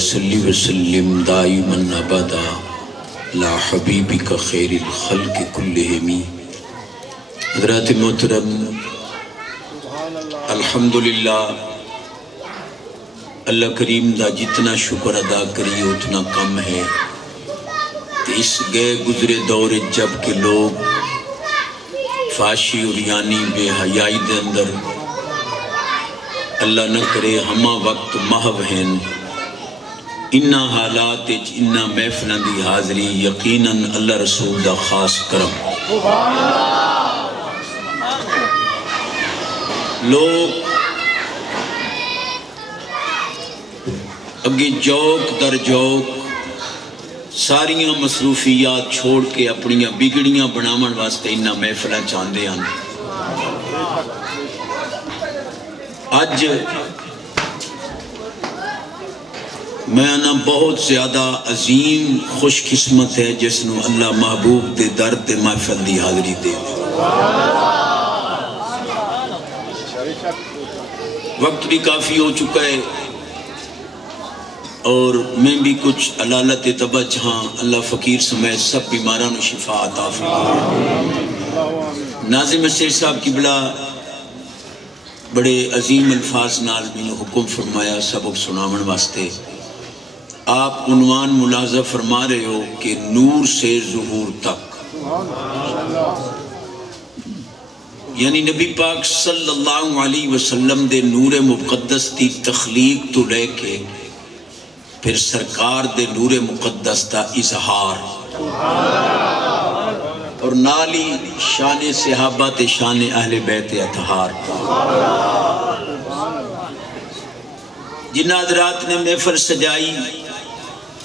صلی وسلم دائما ابدا لا حبیبک خیر الخلق کلہم۔ حضرات محترم، الحمدللہ اللہ کریم دا جتنا شکر ادا کری اتنا کم ہے۔ اس گئے گزرے دور جب کہ لوگ فاشی اور یعنی بے حیائی دے اندر اللہ نہ کرے ہما وقت محو ہیں، انہا حالات انہا محفلان دی حاضری یقیناً اللہ رسول دا خاص کرم۔ لوگ اگے جوک در جوک ساریاں مصروفیات چھوڑ کے اپنیاں بگڑیاں بنامن واسطے انہا محفلہ چاندے ہیں۔ آج میں انا بہت زیادہ عظیم خوش قسمت ہے جس نو اللہ محبوب دے درد دے محفل دی حاضری دے۔ وقت بھی کافی ہو چکا ہے اور میں بھی کچھ علالت توجہ ہاں، اللہ فقیر سمیت سب بیماران و شفا عطا فرمائے۔ ناظم سید صاحب کی بلا بڑے عظیم الفاظ نال میں حکم فرمایا سبق سناون واسطے۔ آپ عنوان ملاحظہ فرما رہے ہو کہ نور سے ظہور تک، یعنی نبی پاک صلی اللہ علیہ وسلم دے نور مقدس دی تخلیق تو لے کے پھر سرکار دے نور مقدس دا اظہار اور نالی شان صحابہ تے شان اہل بیت اطہار۔ جن حضرات نے محفل سجائی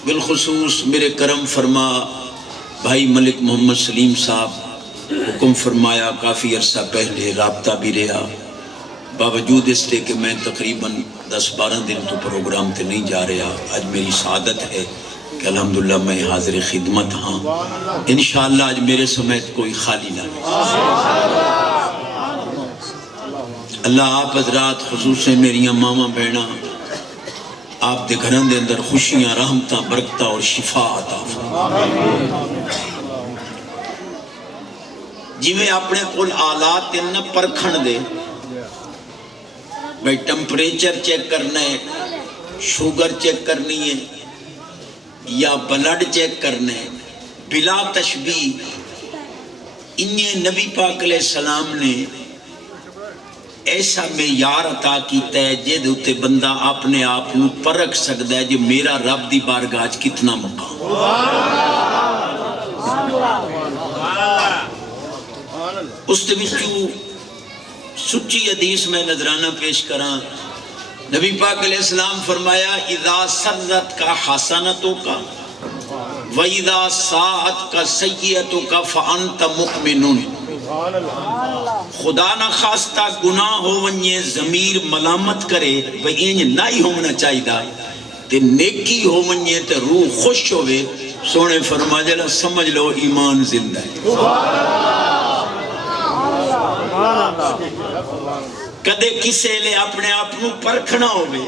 بالخصوص میرے کرم فرما بھائی ملک محمد سلیم صاحب، حکم فرمایا کافی عرصہ پہلے رابطہ بھی رہا، باوجود اس لئے کہ میں تقریباً 10-12 دن تو پروگرام تے نہیں جا رہا۔ آج میری سعادت ہے کہ الحمدللہ میں حاضر خدمت ہاں، انشاءاللہ آج میرے سمیت کوئی خالی نہ ہے۔ اللہ آپ حضرات خصوصاً میریاں ماما بہناں آپ دے گھران دے اندر خوشیاں رحمتاں برکتاں اور شفا عطا فرمائے۔ جی میں اپنے کل آلات نہ پرکھن دے، بھئی ٹمپریچر چیک کرنا ہے، شوگر چیک کرنی ہے یا بلڈ چیک کرنا ہے، بلا تشبیہ انہیں نبی پاک علیہ السلام نے ایسا معیار عطا کیتا ہے جے ہوتے بندہ اپنے آپ نو پرکھ سکتا ہے جے میرا رب دی بارگاہ کتنا مقام۔ اس دے وچوں سچی حدیث میں نظرانہ پیش کراں، نبی پاک علیہ السلام فرمایا اذا سرت کا حسنتوں کا وَإِذَا سَاءَتْ کا سیئتوں کا فَأَنْتَ مُؤْمِنٌ۔ خدا نہ خواستہ گناہ ہو ونیہ ضمیر ملامت کرے بھئی انج نہیں ہونا چاہی دا تے نیکی ہو ونیہ تے روح خوش ہوئے، سونے فرما جلا سمجھ لو ایمان زندہ ہے۔ کدے کسے لے اپنے اپنوں پرکھنا ہوئے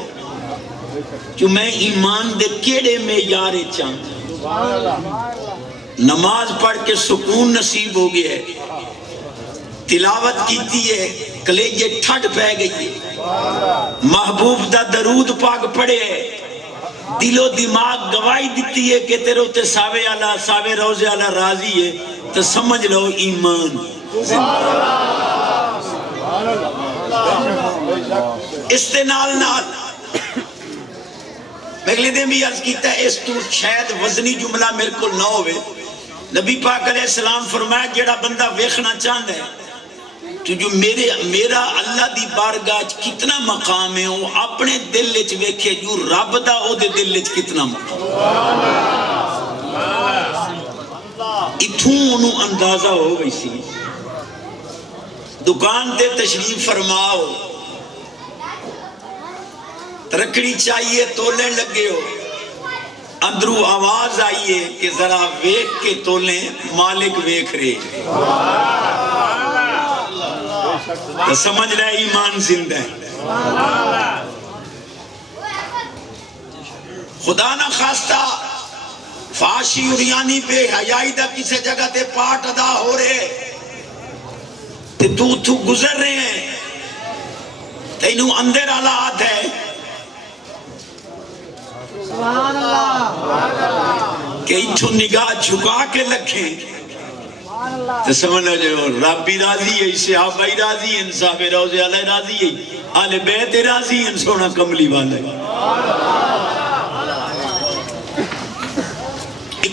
کہ میں ایمان دے کیڑے میں یارے چاہتا، نماز پڑھ کے سکون نصیب ہو گیا ہے، تلاوت کیتی ہے کلیجے ٹھٹ پہ گئی، محبوب دا درود پاک پڑھے ہے، دل و دماغ گواہی دیتی ہے کہ تیرے ہوتے ساوے روزے اللہ راضی ہے، تو سمجھ لو ایمان استنال نال میں دے بھی عرض کیتا ہے اس تو شاید وزنی جملہ میرے کو نہ ہوئے۔ نبی پاک علیہ السلام فرمایا جیڑا بندہ ویکھنا چاہتا ہے تو جو میرا اللہ دی بارگاہ کتنا مقام ہے وہ اپنے دل وچ ویکھے جو رب دا او دے دل وچ کتنا مقام اتھوں انہوں اندازہ ہو گئی سی۔ دکان دے تشریف فرماؤ، رکڑی چاہیے تولیں لگے ہو، اندرو آواز آئیے کہ ذرا ویکھ کے تولیں مالک ویکھ رہے، تو سمجھ رہے ایمان زندہ ہے۔ خدا نہ خواستہ فاشی اریانی بے حیائی دا کسی جگہ تے پاٹ ادا ہو رہے تے تو گزر رہے ہیں تینوں اندر حالات ہے سبحان اللہ کہ اتھو نگاہ جھکا کے لکھیں تو سمجھنا جو رب بھی راضی ہے صحابہ ہی راضی ہیں صحابہ روضے علیہ راضی ہے آل بیت راضی ہیں سونا کملی والے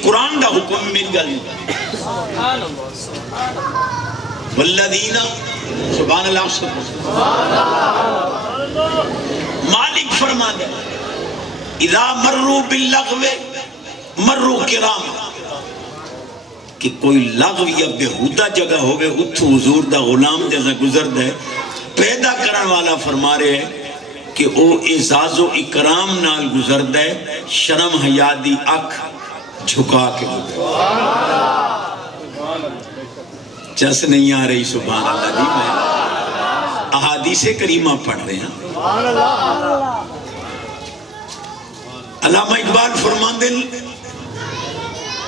قرآن دا حکم میری گل والذین سبحان اللہ مالک فرما دے اذا مروا باللغو مروا کرام کہ کوئی لغو یا بہودہ جگہ ہوگے اتھو حضور دا غلام جیسا گزر دے پیدا کرن والا فرما رہے ہیں کہ او اعزاز و اکرام نال گزر دے شرم حیا دی اکھ جھکا کے چس نہیں آ رہی سبحان اللہ جی میں احادیث کریمہ پڑھ رہے ہیں علامہ اقبال فرماندے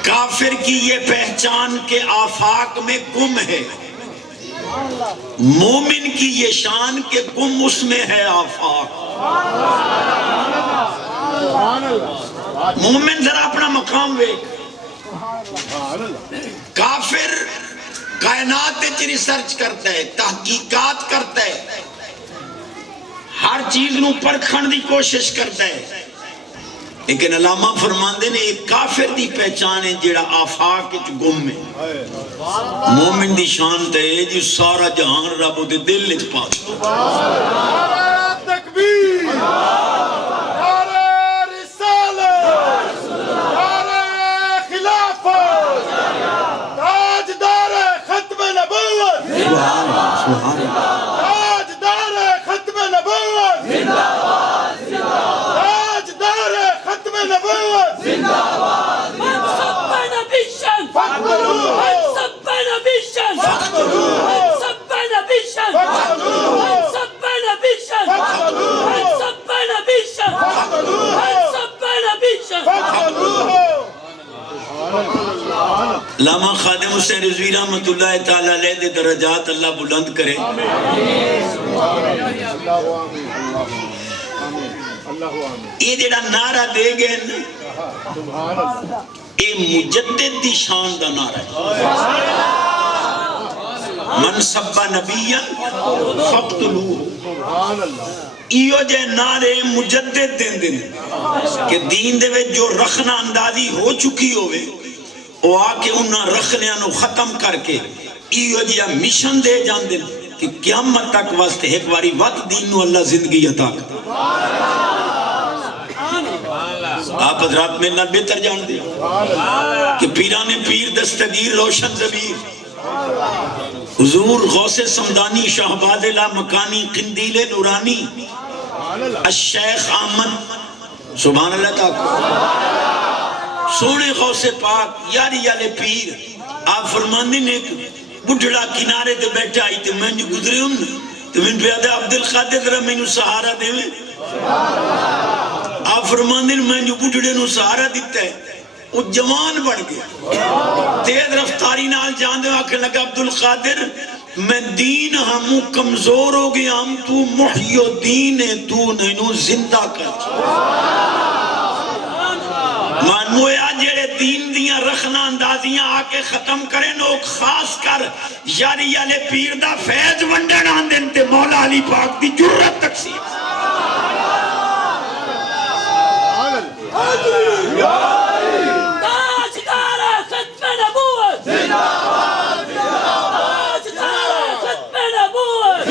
کافر کی یہ پہچان کے آفاق میں گم ہے مومن کی یہ شان کے گم اس میں ہے آفاق مومن ذرا اپنا مقام ویک کافر کائنات ریسرچ کرتا ہے تحقیقات کرتا ہے ہر چیز نو پرکھن دی کوشش کرتا ہے لیکن علامہ فرماندے نے ایک کافر دی پہچان ہے جیڑا آفاق وچ گم ہے مومن دی شان تے جی سارا جہان رب دے دل وچ پا تکبیر نعرہ رسالت نعرہ خلافت تاجدار ختم نبوت تاجدار ختم نبوت تاجدار ختم نبوت من سب نبيا فاقتلوه من سب نبيا فاقتلوه من سب نبيا فاقتلوه من سب نبيا فاقتلوه من سب نبيا فاقتلوه من سب نبيا فاقتلوه علامہ خادم حسین رضوی رحمت اللہ تعالیٰ علیہ دے درجات اللہ بلند کرے یہ جڑا نعرہ دے گئے یہ مجدد دی شان دا نعرہ ہے من سب نبیا فاقتلوه ایو جے نعرے مجدد دین دین کہ دین دے وچ جو رکھنا اندازی ہو چکی ہوئے وہ آکے انہاں رکھنے انہوں ختم کر کے ایو جے مشن دے جان دین کہ قیامت تک واسطے ایک باری وقت دین نو اللہ زندگی عطا کر آپ حضرات میں نہ بہتر جان دیا کہ پیران پیر دستگیر روشن ضمیر حضور غوث سمدانی شہباز لا مکانی قندیل نورانی الشیخ احمد سبحان اللہ تعالیٰ سونے غوث پاک یاری یالے پیر آپ فرماندے نے بڑھڑا کنارے تے بیٹھا آئی تے میں جو گزرے ہوں تو میں پیادہ عبدالقادر ذرا میں جو سہارا دے میں آپ فرماندے نے میں جو بڑھڑے نو سہارا دیتا ہے وہ جوان بڑھ گیا تیز رفتاری نال جان دے آکھے لگا عبدالقادر میں دین ہموں کمزور ہو گیا ہم تو محی و دین ہے تو نینو زندہ کر مانویا جڑے دین دیاں رکھنا اندازیاں آکے ختم کریں لوگ خاص کر یاری یالے پیر دا فیض ونڈن آندن تے مولا علی پاک دی جرت تقسیم تاجدار ختم نبوت تاجدار ختم نبوت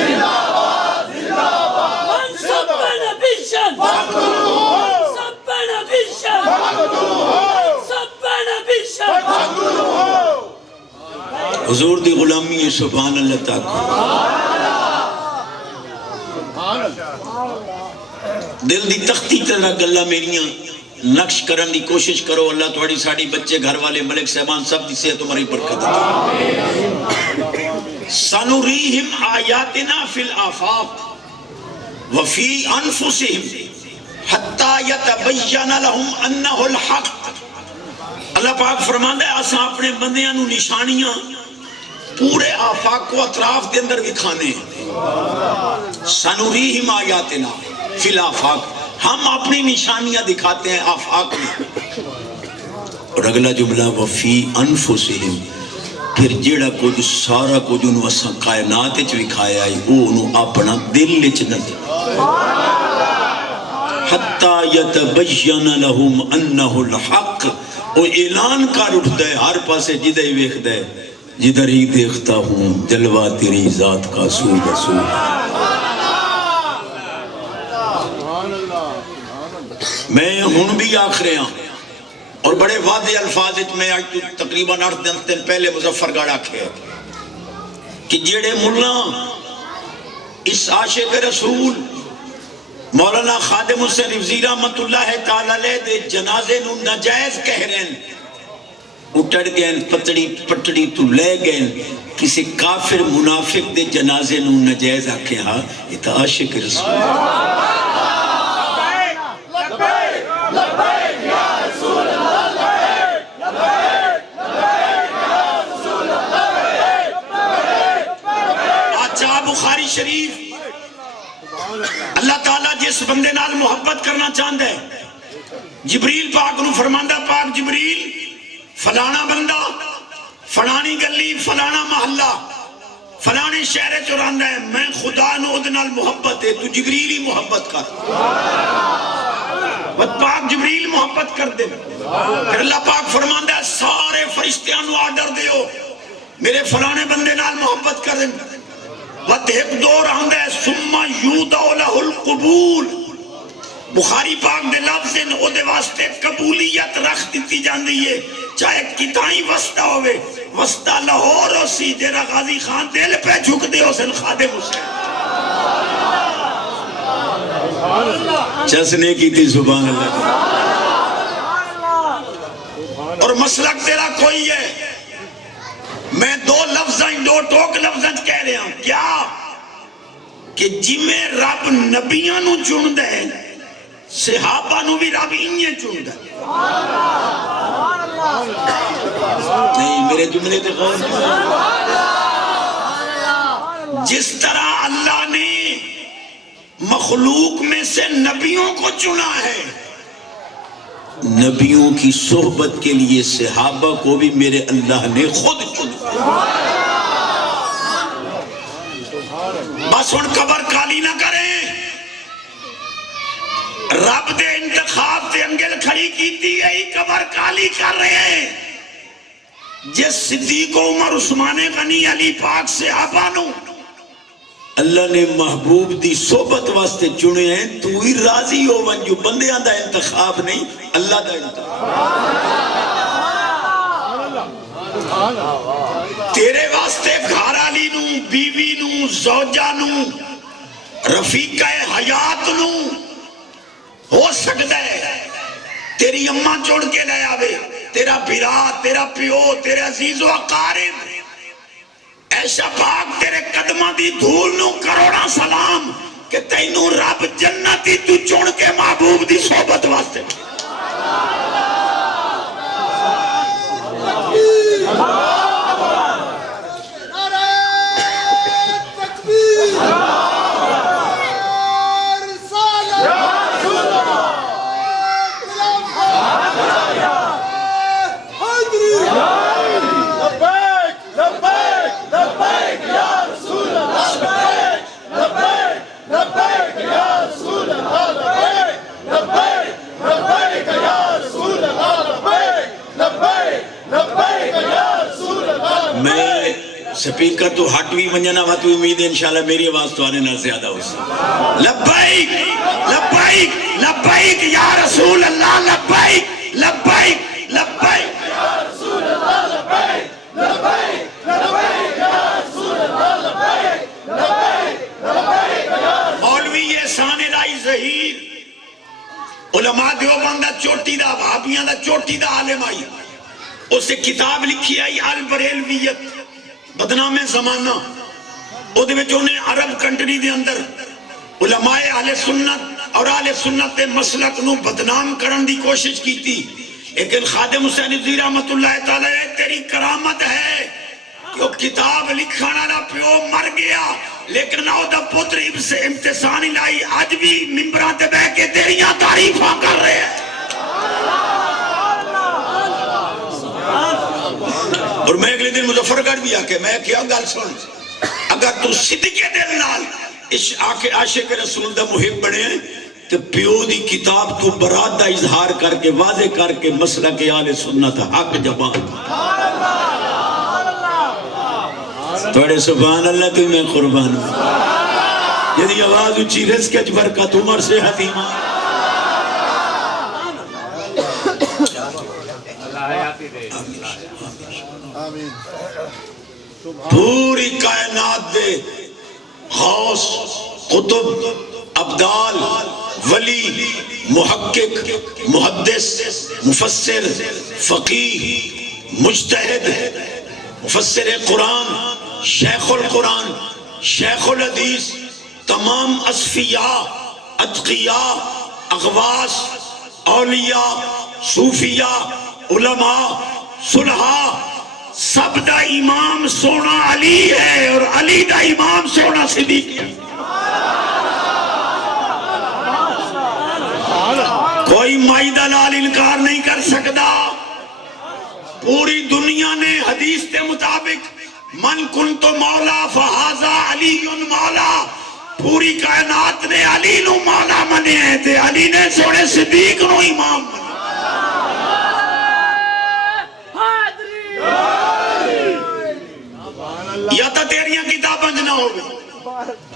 من سب نبيا سب نبيا سب نبيا حضور دی غلامی ہے سبحان اللہ تعالیٰ دل دی تختی طرح گلہ میریاں نقش کرن دی کوشش کرو اللہ تھوڑی ساڑی بچے گھر والے ملک صاحبان سب دی صحت تمہاری برکت ہے سنریہم آیاتنا فی الآفاق وفی انفسہم حتی یتبین لہم انہ الحق. اللہ پاک فرماندا ہے اساں اپنے بندیاں نو نشانیاں پورے آفاق و اطراف کے اندر دکھانے. سنریہم آیاتنا فی الآفاق، ہم اپنی نشانیاں دکھاتے ہیں آفاق میں. اور اگلا جملہ وفی انفسہم، پھر جیڑا کچھ سارا کچھ انہوں اساں کائنات وچ وکھایا ہے وہ انہوں اپنا دل وچ نظر. حتی یتبین لہم انہ الحق، وہ اعلان کر اٹھتا ہے ہر پاسے جدہ ہی ویکھدا ہے، جدھر ہی دیکھتا ہوں جلوہ تیری ذات کا سو بسو. میں ہن بھی آخرے ہاں اور بڑے واضح الفاظ میں آج تقریباً 8 دن پہلے مظفر گڑھ آکھے کہ جیڑے ملا اس عاشق رسول مولانا خادم حسین رفضی رحمت اللہ تعالی علیہ دے جنازے نو ناجائز کہہ رہے ہیں، اٹھڑ گئے پٹڑی تو لے گئے، کسی کافر منافق دے جنازے نو ناجائز آکھے. ہاں یہ تو عاشق رسول. بخاری شریف اللہ تعالیٰ جس بندے نال محبت کرنا چاہتا ہے جبریل پاک نو فرماندا پاک جبریل فلانا بندہ فلانی گلی فلانا محلہ فلانے شہر چ رہندا ہے، میں خدا نو اودے نال محبت ہے، تو جبریل ہی محبت کر. پاک جبریل محبت کر دے. پھر اللہ پاک فرماندا ہے سارے فرشتیاں نو آرڈر دیو میرے فلانے بندے نال محبت کر دے. ایک دور آندا ہے ثم یودع لہ القبول. بخاری پاک دے لفظ او دے واسطے قبولیت رکھ دیتی جاندی ہے، چاہے کتائی وسطہ ہوئے، وسطہ لاہور ہو سی جیرا غازی خان دل پہ جھک دے حسین خادم حسین. چسنے کی تھی سبحان اللہ. اور مسلک تیرا کوئی ہے، میں دو ٹوک لفظاں کہہ رہا ہوں کیا کہ جی میں رب نبیاں نو چن دے صحابہ نو بھی رب انہیں چن دے. نہیں میرے جملے تے غور جس طرح اللہ نے مخلوق میں سے نبیوں کو چنا ہے، نبیوں کی صحبت کے لیے صحابہ کو بھی میرے اللہ نے خود چنا. بس ان قبر کالی نہ کریں، رب دے انتخاب تے انگل کھڑی کیتی ہے قبر کالی کر رہے ہیں. جس صدیق عمر عثمان غنی علی پاک صحابہ نو اللہ نے محبوب دی صحبت واسطے چنے ہیں، تو ہی راضی ہو ونجو بندیاں دا انتخاب نہیں اللہ دا انتخاب. تیرے واسطے گھرالی نو بیوی نو زوجہ نو رفیقہ حیات نو ہو سکتا ہے تیری اماں چھوڑ کے لے آوے، تیرا بھرا، تیرا پیو، تیرے عزیز و اقارب. ایشا پاک تیرے قدمہ دی دھول نو کروڑا سلام کہ تینوں رب جنتی تو چون کے محبوب دی صحبت واسطے. سپیکر تو ہٹ بھی منجنا ہوا تو امید ہے انشاءاللہ میری آواز تو آنے نہ زیادہ ہو سکتا. لبائک لبائک لبائک یا رسول اللہ، لبائک لبائک لبائک یا رسول اللہ، لبائک لبائک لبائک یا رسول اللہ، لبائک لبائک لبائک یا رسول اللہ. مولوی احسان الہی ظہیر علماء دیوبند دا چوٹی دا وہابیاں دا چوٹی دا عالم آئی، اسے کتاب لکھی آئی البریلویت بدنام زمانہ. او دے وچ انہیں عرب کنٹری دے اندر علماء اہل سنت اور اہل سنت مسلک نو بدنام کرن دی کوشش کی تھی، لیکن خادم حسین رضوی رحمت اللہ تعالی تیری کرامت ہے کہ وہ کتاب لکھن والا پیو مر گیا لیکن نہ دا پتر امتحان لائی اج بھی ممبراں تے بیٹھ کے تیریاں تعریفاں کر رہے ہیں۔ اور میں اگلے دن مظفر گڑھ بھی آکے میں کیا گل سن، اگر تو صدقے دل نال عاشق رسول دا محب بنے تو پیو دی کتاب تو برات دا اظہار کر کے واضح کر کے مسلک اہل سنت حق جبان توڑے سبحان اللہ تو میں قربان ہوں، یدی آواز اچھی رزق اچ برکت عمر سے حتیمہ پوری کائنات دے غوث قطب ابدال ولی محقق محدث مفسر فقیہ مجتہد مفسر قرآن شیخ القرآن شیخ الحدیث تمام اصفیاء اتقیاء اغواس اولیاء صوفیاء علماء صلحاء سب دا امام سونا علی ہے اور علی دا امام سونا صدیق ہے۔ کوئی مائی دلال انکار نہیں کر سکتا، پوری دنیا نے حدیث کے مطابق من کنت مولا فہذا علی مولا، پوری کائنات نے علی نو مولا منے ہیں تے علی نے سونے صدیق نو امام منے۔ یا تا تیریاں کتاباں نہ ہو گئی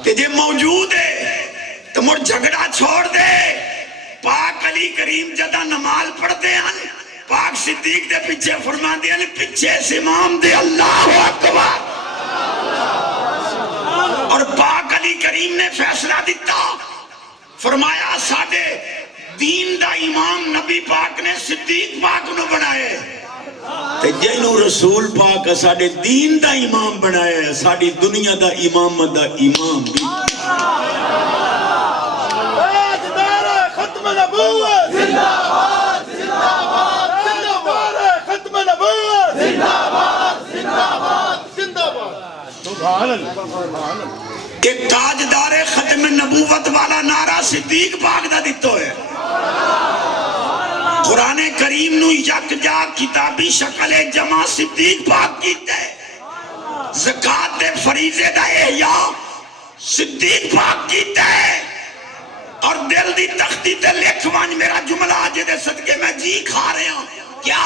کہ جے موجود ہے تو مر جھگڑا چھوڑ دے۔ پاک علی کریم جدہ نماز پڑھتے ہیں پاک صدیق دے پیچھے فرما دیا پیچھے سے امام دے اللہ اکبر، اور پاک علی کریم نے فیصلہ دیتا فرمایا ساڑھے دین دا امام نبی پاک نے صدیق پاک نو بنائے تے جنہوں رسول پاک ساڑھے دین دا امام بنائے ساڑھی دنیا دا امام دا امام بھی۔ ختم نبوت زندہ باد زندہ باد زندہ باد، ختم نبوت زندہ باد زندہ باد زندہ باد، سبحان اللہ۔ ایک تاجدار ختم نبوت والا نعرہ صدیق پاک دا دیتو ہے۔ قرآن کریم نو یک جا کتابی شکل جمع صدیق پاک کیتے ہیں، زکاة دے فریضے دا احیاء صدیق پاک کیتے ہیں، اور دل دی تختی تے لکھ وانج میرا جملہ آجے دے صدقے میں جی کھا رہے ہوں کیا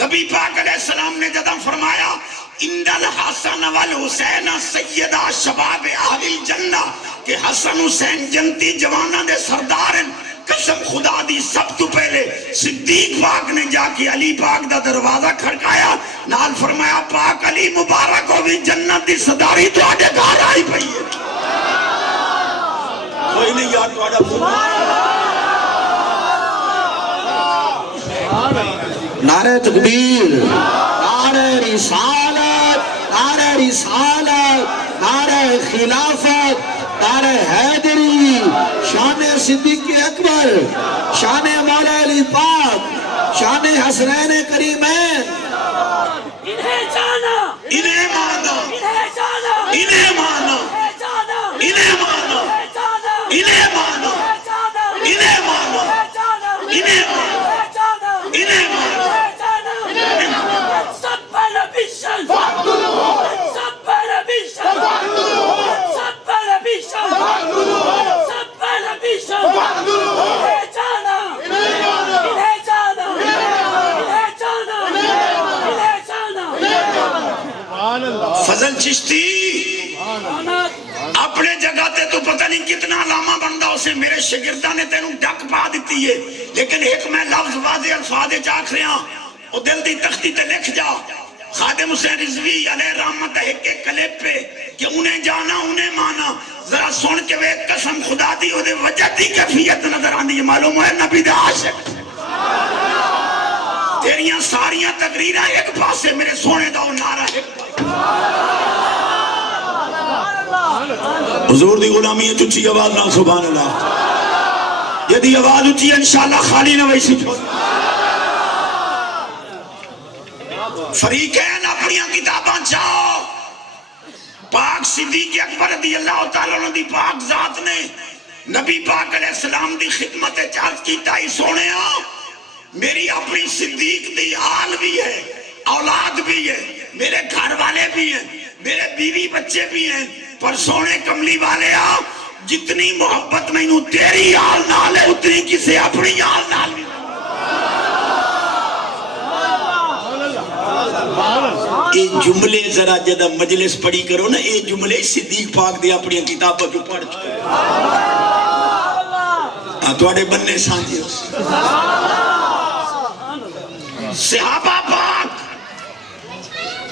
نبی پاک علیہ السلام نے جدہ فرمایا اِنَّ الْحَسَنَ وَالْحُسَيْنَ سَيِّدَ شَبَابِ اہل الجنہ کہ حسن حسین جنتی جوانہ دے سردارن۔ قسم خدا دی سب تو پہلے صدیق پاک نے جا کے علی پاک دا دروازہ کھڑکایا، نال فرمایا پاک علی مبارک ہوئی جنت دی صداری تو آڈے گھر آئی پئی ہے۔ کوئی نہیں یاد تو آڈا پھوڑا۔ نعرہ تکبیر، نعرہ رسالت، نعرہ رسالت، نعرہ خلافت، نعرہ حیدری، شان صدیق اکبر، شان مولا علی پاک، شان حسنین کریمین۔ انہیں جانا، انہیں مانا، انہیں جانا، انہیں مانا، انہیں جانا، انہیں مانا، انہیں مانا، انہیں مانا، انہیں مانا، انہیں مانا۔ سبنا بشن، سبنا بشن، سبنا بشن، سبنا بشن، انہیں جانا، انہیں جانا، انہیں جانا، انہیں جانا۔ فضل چشتی اپنے جگہ تے تو پتہ نہیں کتنا علامہ بندہ اسے میرے شگردہ نے تینوں ڈک پا دیتی ہے، لیکن ایک میں لفظ واضح الفاظ چاک رہا اور دل دی تختی تے لکھ جا خادم حسین رضوی علیہ رحمت ایک ایک کلپ پہ کہ انہیں جانا انہیں مانا، ذرا سن کے وہ قسم خدا دی وہ دے وجہ دی کیفیت نظر آندی ہے، معلوم ہے نبی دے عاشق تیریاں ساریاں تقریرہ ایک پاسے میرے سونے دا نعرہ ایک پاسے۔ حضور دی غلامی ہے چچی آواز نہ سبحان اللہ۔ یدی آواز اٹھی انشاءاللہ خالی نہ ویسی چھوڑ فریقین اپنی کتاباں چاہو پاک صدیق اکبر رضی اللہ تعالیٰ عنہ دی پاک ذات نے نبی پاک علیہ السلام دی خدمت چارج کی تائی سونے میری اپنی صدیق دی آل بھی ہے اولاد بھی ہے میرے گھر والے بھی ہیں میرے بیوی بچے بھی ہیں پر سونے کملی والے جتنی محبت میں انہوں تیری آل نال ہے اتنی کسے اپنی آل نال بھی اے جملے ذرا جدہ مجلس پڑھی کرو نا اے جملے صدیق پاک دے اپنی کتابوں جو پڑھ چکے توڑے بننے سانجے صحابہ پاک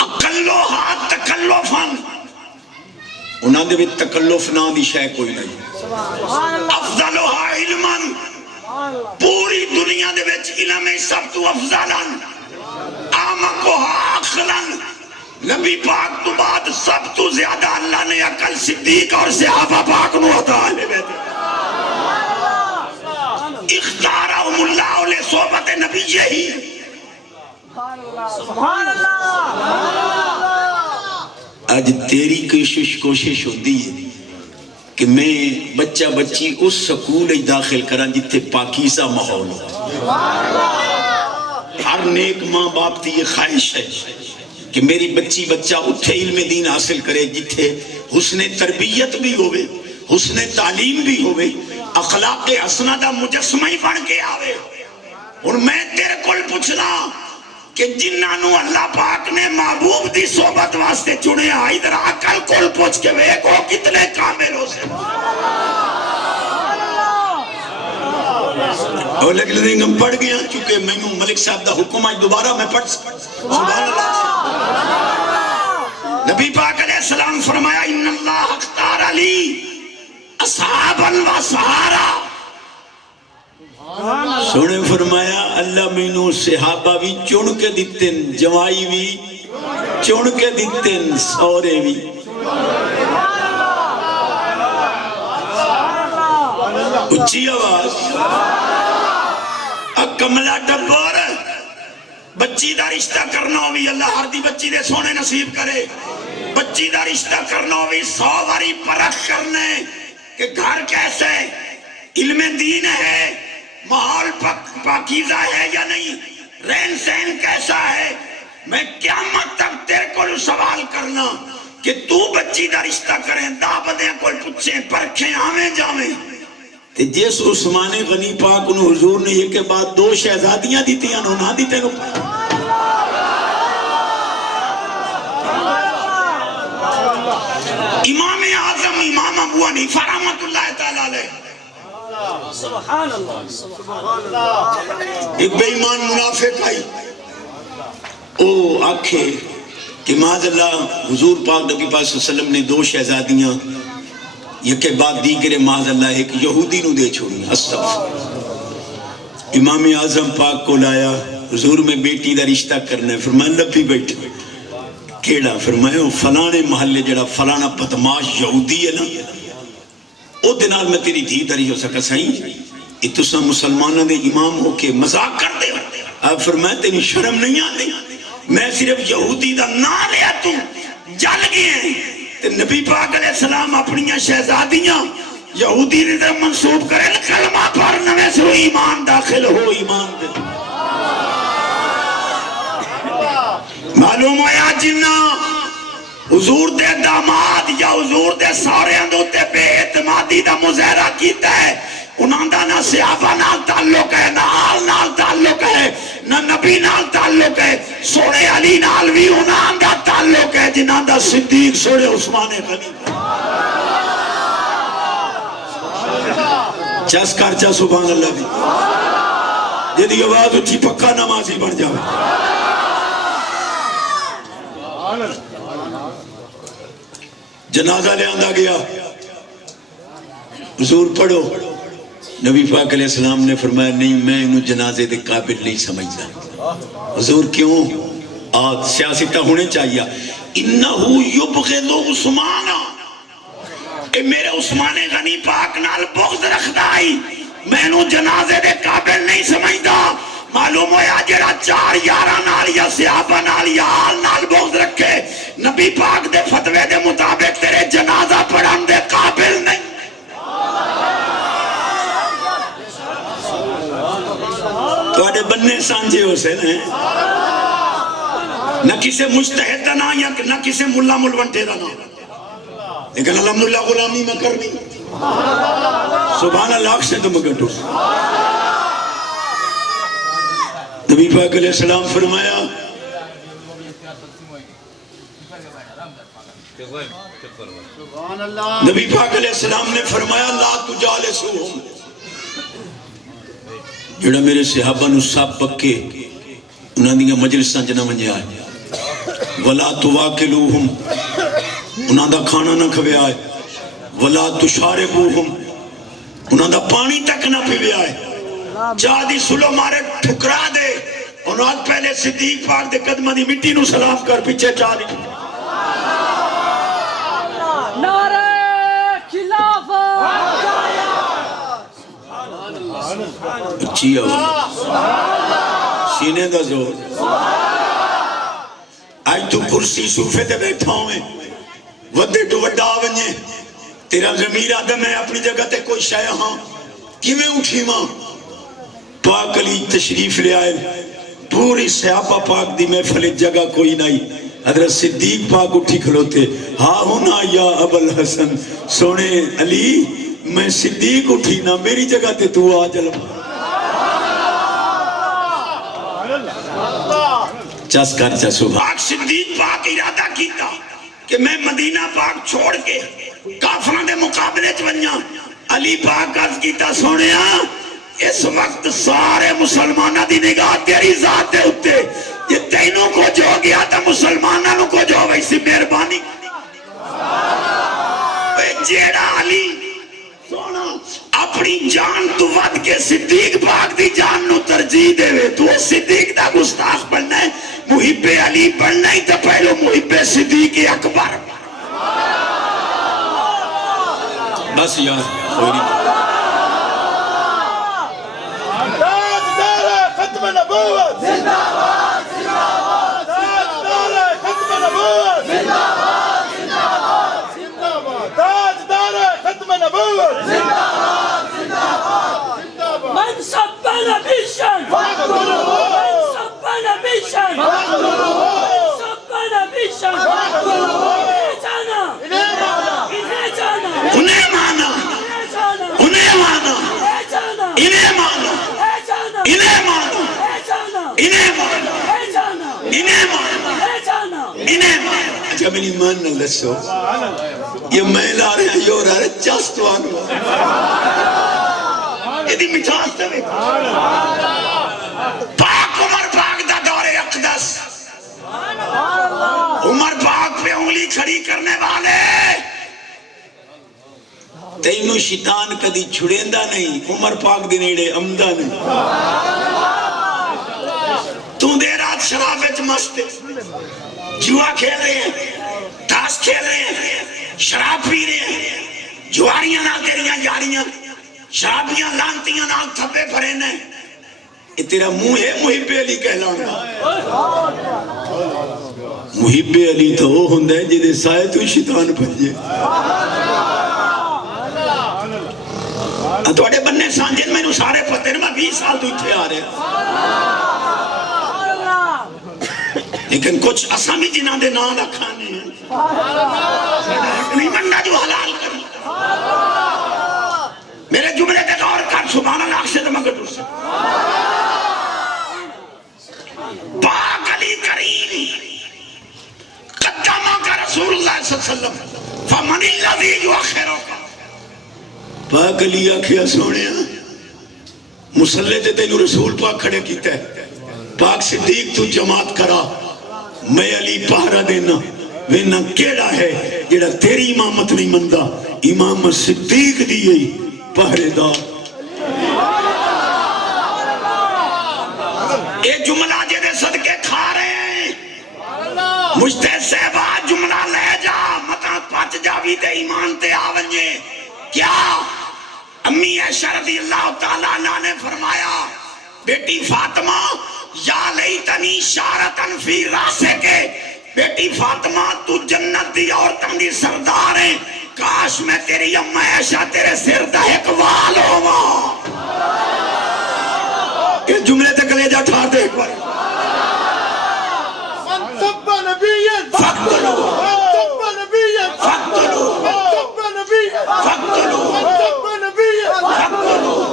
اقلوہا تکلفن انہاں دے بھی تکلف نہ دی شے کوئی نہیں افضلوہا علمن پوری دنیا دے وچ علم سب تو افضلن آمقوہا عقلن نبی پاک تو بعد سب تو زیادہ اللہ نے عقل صدیق اور صحابہ پاک نو عطا لے بیٹھے اختارہم اللہ علیہ صحبت نبی یہی سبحان اللہ آج تیری کوشش ہوتی ہے کہ میں بچہ بچی اس سکول داخل کرا جتے پاکیزہ ماحول ہو ہر نیک ماں باپ کی یہ خواہش ہے کہ میری بچی بچہ اتھے علم دین حاصل کرے جتھے حسن تربیت بھی ہوئے حسن تعلیم بھی ہوئے اخلاق حسنہ دا مجسمہ ہی بن کے آوے اور میں تیرے کل پوچھنا کہ جنہوں اللہ پاک نے محبوب دی صحبت واسطے چنے آئی در عقل کل پوچھ کے ویکو کتنے کامل ہو سے اور لیکن ہم پڑھ گیا چونکہ میں ملک صاحب دا حکم آج دوبارہ میں پڑھ سبحان اللہ نبی پاک علیہ السلام فرمایا ان اللہ اختار علی اصحابا و سہارا سونے فرمایا اللہ مینو صحابہ بھی چن کے دیتے جوائی بھی چن کے دیتے سورے بھی اچھی آواز کملہ ڈبور بچی دا رشتہ کرنا ہوئی اللہ ہر دی بچی دے سونے نصیب کرے بچی دا رشتہ کرنا ہوئی 100 باری پرکھ کرنے کہ گھر کیسے علم دین ہے ماحول پاکیزہ ہے یا نہیں رہن سہن کیسا ہے میں قیامت تک تیرے کو سوال کرنا کہ تو بچی دا رشتہ کریں دا بدیں کوئی پوچھیں پرکھیں آویں جاویں جس عثمان غنی پاک انہوں حضور نے یہ کے بعد 2 شہزادیاں دیتی ہیں انہوں نہ دیتے ہیں امام اعظم امام ابو حنیفہ رحمت اللہ تعالیٰ علیہ سبحان اللہ ایک بے ایمان منافق آئی او آنکھے کہ معاذ اللہ حضور پاک نبی پاک صلی اللہ علیہ وسلم نے 2 شہزادیاں یہ کے بعد دیگرے معاذ اللہ ایک یہودی نو دے چھوڑی امام اعظم پاک کو لایا حضور میں بیٹی دا رشتہ کرنا ہے فرمایا لپی بیٹھ کیڑا فرمایا فلانے محلے جڑا فلانا بدماش یہودی ہے نا او دنال میں تیری دھی داری ہو سکا سائیں اتسا مسلمانہ دے امام ہو کے مذاق کر دے اب فرمایا تیری شرم نہیں آتے میں صرف یہودی دا نا لیا تو جل گئے تے نبی پاک علیہ السلام اپنی شہزادیاں یہودی نے در منصوب کرے کلمہ پر نوے سے ایمان داخل ہو ایمان دے معلوم ہویا جنہ حضور دے داماد یا حضور دے سارے اندوتے بے اعتمادی دا مظاہرہ کیتا ہے انہاں دا نہ صحابہ نال تعلق ہے نہ آل نال تعلق ہے نہ نبی نال تعلق ہے سوڑے علی نال بھی انہاں دا تعلق ہے جنہاں دا صدیق سوڑے عثمان غنی چس کر چا سبحان اللہ بھی جدی آواز اٹھی پکا نمازی بن جاوے جنازہ لے آندہ گیا حضور پڑھو نبی پاک علیہ السلام نے فرمایا نہیں میں انہوں جنازے دے قابل نہیں سمجھتا حضور کیوں آج سیاستہ ہونے چاہیے انہو یبغض عثمانہ اے میرے عثمان غنی پاک نال بغض رکھتا آئی میں نو جنازے دے قابل نہیں سمجھدا معلوم ہویا جڑا 4 یاراں نال یا صحابہ نال یا آل نال بغض رکھے نبی پاک دے فتوے دے مطابق تیرے جنازہ پڑھن دے قابل نہیں توڑے بننے سانجے ہو سے نہ کسے مجتہد دا نا یا نہ کسے ملا ملونٹے دا نا لیکن الحمدللہ غلامی میں کرنی سبحان اللہ سے تو مگٹو نبی پاک علیہ السلام فرمایا نبی پاک علیہ السلام نے فرمایا لا تجالسوہم جڑا میرے صحابہ نو سب پکے انہاں دیاں مجلساں چ نہ ونجیا ولا تواکلوہم انہاں دا کھانا نہ کھویا ہے ولا تشاربوہم انہاں دا پانی تک نہ پیویا ہے چاہ دی سلو مارے ٹھکرا دے انہاں پہلے صدیق پاک دے قدمہ دی مٹی نو سلام کر پیچھے چاہ دی نعرہ خلافت اچھی آواز سینے دا زور آج تو کرسی صوفے تے بیٹھا ہوئے ودے تو وڈا آونجے تیرا ضمیر آدم ہے اپنی جگہ تے کوئی شاہ ہاں کیویں اٹھی ماں پاک علی تشریف لے آئے پوری صحابہ پاک دی محفل جگہ کوئی نہیں حضرت صدیق پاک اٹھی کھلوتے ہاں ہونا یا ابو الحسن سونے علی میں صدیق اٹھی نہ میری جگہ تے تو آ جل چس کر چسو پاک صدیق پاک ارادہ کیتا کہ میں مدینہ پاک چھوڑ کے کافروں دے مقابلے چونیا علی پاک عرض کیتا سونیا اس وقت سارے مسلمانہ دی نگاہ تیری ذات دے اتے یہ تینوں کو جو گیا تھا مسلمانوں کو جو ویسی مہربانی جیڑا علی سونا اپنی جان تو ود کے صدیق پاک دی جان نو ترجیح دے وے تو صدیق دا گستاخ بننا ہے محب علی بننا ہی تا پہلو محب صدیق اکبر بس یار کوئی نہیں تاجدار ختم نبوت زندہ باد زندہ باد تاجدار ختم نبوت زندہ باد زندہ باد زندہ باد تاجدار ختم نبوت زندہ باد زندہ باد زندہ باد من سب نبیشا فاقتلوه من سب نبیشا فاقتلوه من سب نبیشا فاقتلوه جانا انہیں جانا انہیں مانا انہیں مانا انہیں مانا انہیں مانا انہیں مانا انہیں مانا انہیں مانا اچھا میری مان نہ لسو یہ میں لا رہے ہیں یہ رہا رہے چاست وانو یہ دی مٹھاس تے بھی پاک عمر پاک دا دور اقدس عمر پاک پہ انگلی کھڑی کرنے والے تینوں شیطان کدی چھڑیندہ نہیں عمر پاک دی نیڑے امدہ نہیں تو دے رات شراب وچ مست جوا کھیل رہے ہیں تاس کھیل رہے ہیں شراب پی رہے ہیں جواریاں نہ تیریاں یاریاں شرابیاں لانتیاں نہ تھپے پھرے نے یہ تیرا منہ ہے محب علی کہلانا محب علی تو وہ ہندہ ہے جدے سائے تو شیطان بھجے توڑے بننے سانجن میں نو سارے پتے میں 20 سال تو اتھے آ رہے لیکن کچھ اسامی جنہ دے نام رکھانے ہیں نہیں منڈا جو حلال کرنا میرے جملے تے غور کر سبحان اللہ سے دمگت اس سے پاک علی کریم قدامہ کا رسول اللہ صلی اللہ علیہ وسلم فمن اللذی یؤخرو کا پاک علی آکھیا سونیا مسلح تے تینو رسول پاک کھڑے کیتا ہے پاک صدیق تو جماعت کرا میں علی پہرہ دینا وینا کیڑا ہے جیڑا تیری امامت نہیں مندہ امام صدیق دیئے پہرے دار اے جملہ جدے صدقے کھا رہے ہیں مجھتے صحبہ جملہ لے جا مطلب پچ جاوی تے ایمان تے آونجے کیا امی عائشہ رضی اللہ تعالیٰ عنہ نے فرمایا بیٹی فاطمہ یا لیتنی شارتن فی راسے کے، بیٹی فاطمہ تو جنت دی عورتوں دی سردار ہے، کاش میں تیری امی عائشہ تیرے سر دا ایک وال ہوا۔ اس جملے تک لے جا ٹھار دے ایک بار۔ من سب نبیا فاقتلوه من سب نبیا فاقتلوه من سب نبیا فاقتلوه من سب نبیا فاقتلوه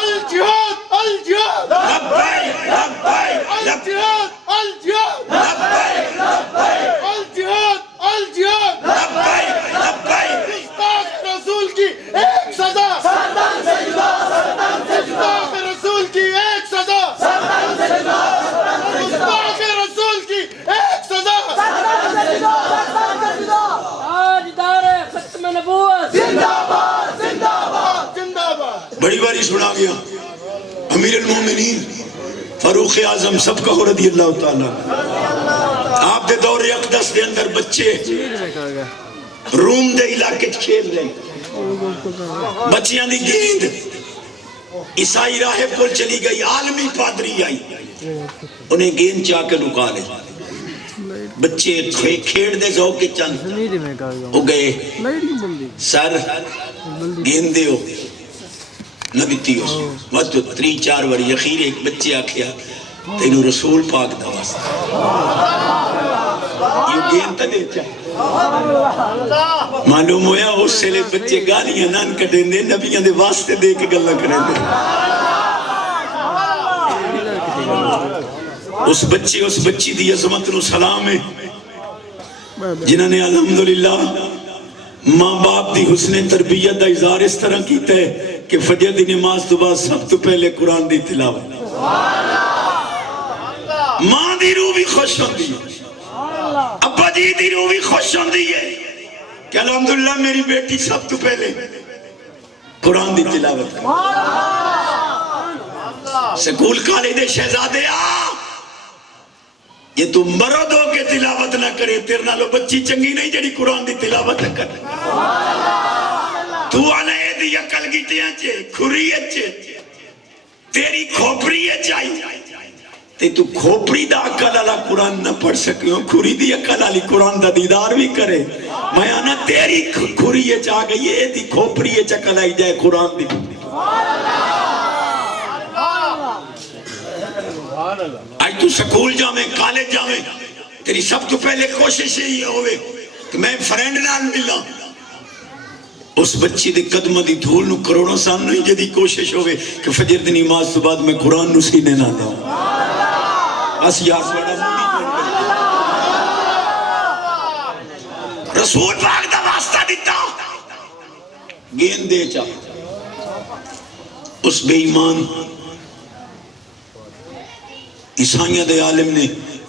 الجهاد الجهاد لبیک لبیک الجهاد الجهاد لبیک لبیک الجهاد الجهاد لبیک لبیک گستاخ رسول کی ایک سزا، گستاخ رسول کی ایک سزا، گستاخ رسول کی ایک سزا۔ تاجدار ختم نبوت زندہ باد زندہ باد زندہ باد۔ بڑی باری سنا گیا امیر المومنین فاروق اعظم سب کا رضی اللہ تعالیٰ آپ دے دور اقدس دے اندر بچے روم دے علاقے کھیل رہے، بچیاں دی گیند عیسائی راہب کو چلی گئی، عالمی پادری آئی، انہیں گیند چاہ کے لکا لے، بچے کھیڑ دے ذوق کے چند ہو گئے، سر گیند دے ہو نبیتی ہو سی وقت 3-4 وری اخیر ایک بچے آکھیا تینو رسول پاک دا واسطہ یہ گیند تا دے چاہ معلوم ہویا اس سے لے بچے گالیاں نان کٹیں دے نبیاں دے واسطے دے کے گلہ کریں دے، اس بچی دی عظمت نو سلام ہے جنہوں نے الحمدللہ ماں باپ دی حسن تربیت دا اظہار اس طرح کیتا ہے کہ فجر دی نماز تو بعد سب تو پہلے قرآن دی تلاوت، ماں دی روح بھی خوش ہوندی ہے، ابا جی دی روح بھی خوش ہوندی ہے کہ الحمدللہ میری بیٹی سب تو پہلے قرآن دی تلاوت ہے۔ سکول کالج شہزادے یہ تو مرد ہو کے تلاوت نہ کرے، تیرے نالو بچی چنگی نہیں جڑی قرآن دی تلاوت نہ کرے، تو آنا اے دی عقل گیٹیاں چے کھری اچے تیری کھوپری اچائی تے تو کھوپری دا عقل علا قرآن نہ پڑھ سکے ہو، کھری دی عقل علی قرآن دا دیدار بھی کرے، میں آنا تیری کھری اچا گئی اے دی کھوپری اچا کلائی جائے قرآن دی۔ آج تو سکول جاویں کالج جاویں تیری سب تو پہلے کوشش ہی ہوئے کہ میں فرینڈ نال ملا، اس بچی دے قدمہ دی دھول نو کروڑوں سال نہیں جدی کوشش ہوئے کہ فجر دی نماز تو بعد میں قرآن نو سینے نہ داؤں، بس یار بڑا مولی رسول پاک دا واسطہ دیتا گیند دے چاہ اس بے ایمان عیسائیہ دے عالم نے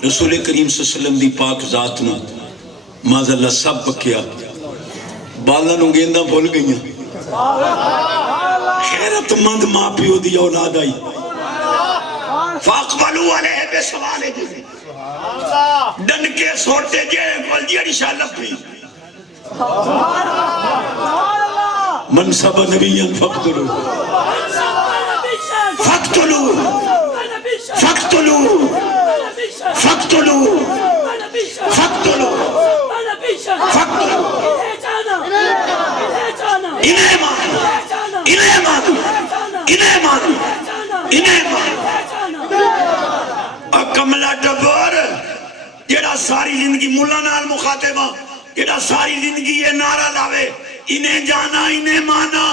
رسول کریم صلی اللہ علیہ وسلم دی پاک ذات نو ماذ اللہ سب بکیا بالا نو گیندہ بھول گئیاں، خیرت مند ماں پیو دی اولاد آئی، فاقبلو علیہ بے سوالے جنہیں ڈن کے سوٹے جے کول جیڑی شاہ لپی منصب نبیان فقتلو فقتلو فقتلو فقتلو فقتلو فقتلو انہیں مان انہیں مان انہیں مان انہیں مان کملہ ڈبور جیڑا ساری زندگی ملا نال مخاطبہ جیڑا ساری زندگی یہ نعرہ لاوے انہیں جانا انہیں مانا،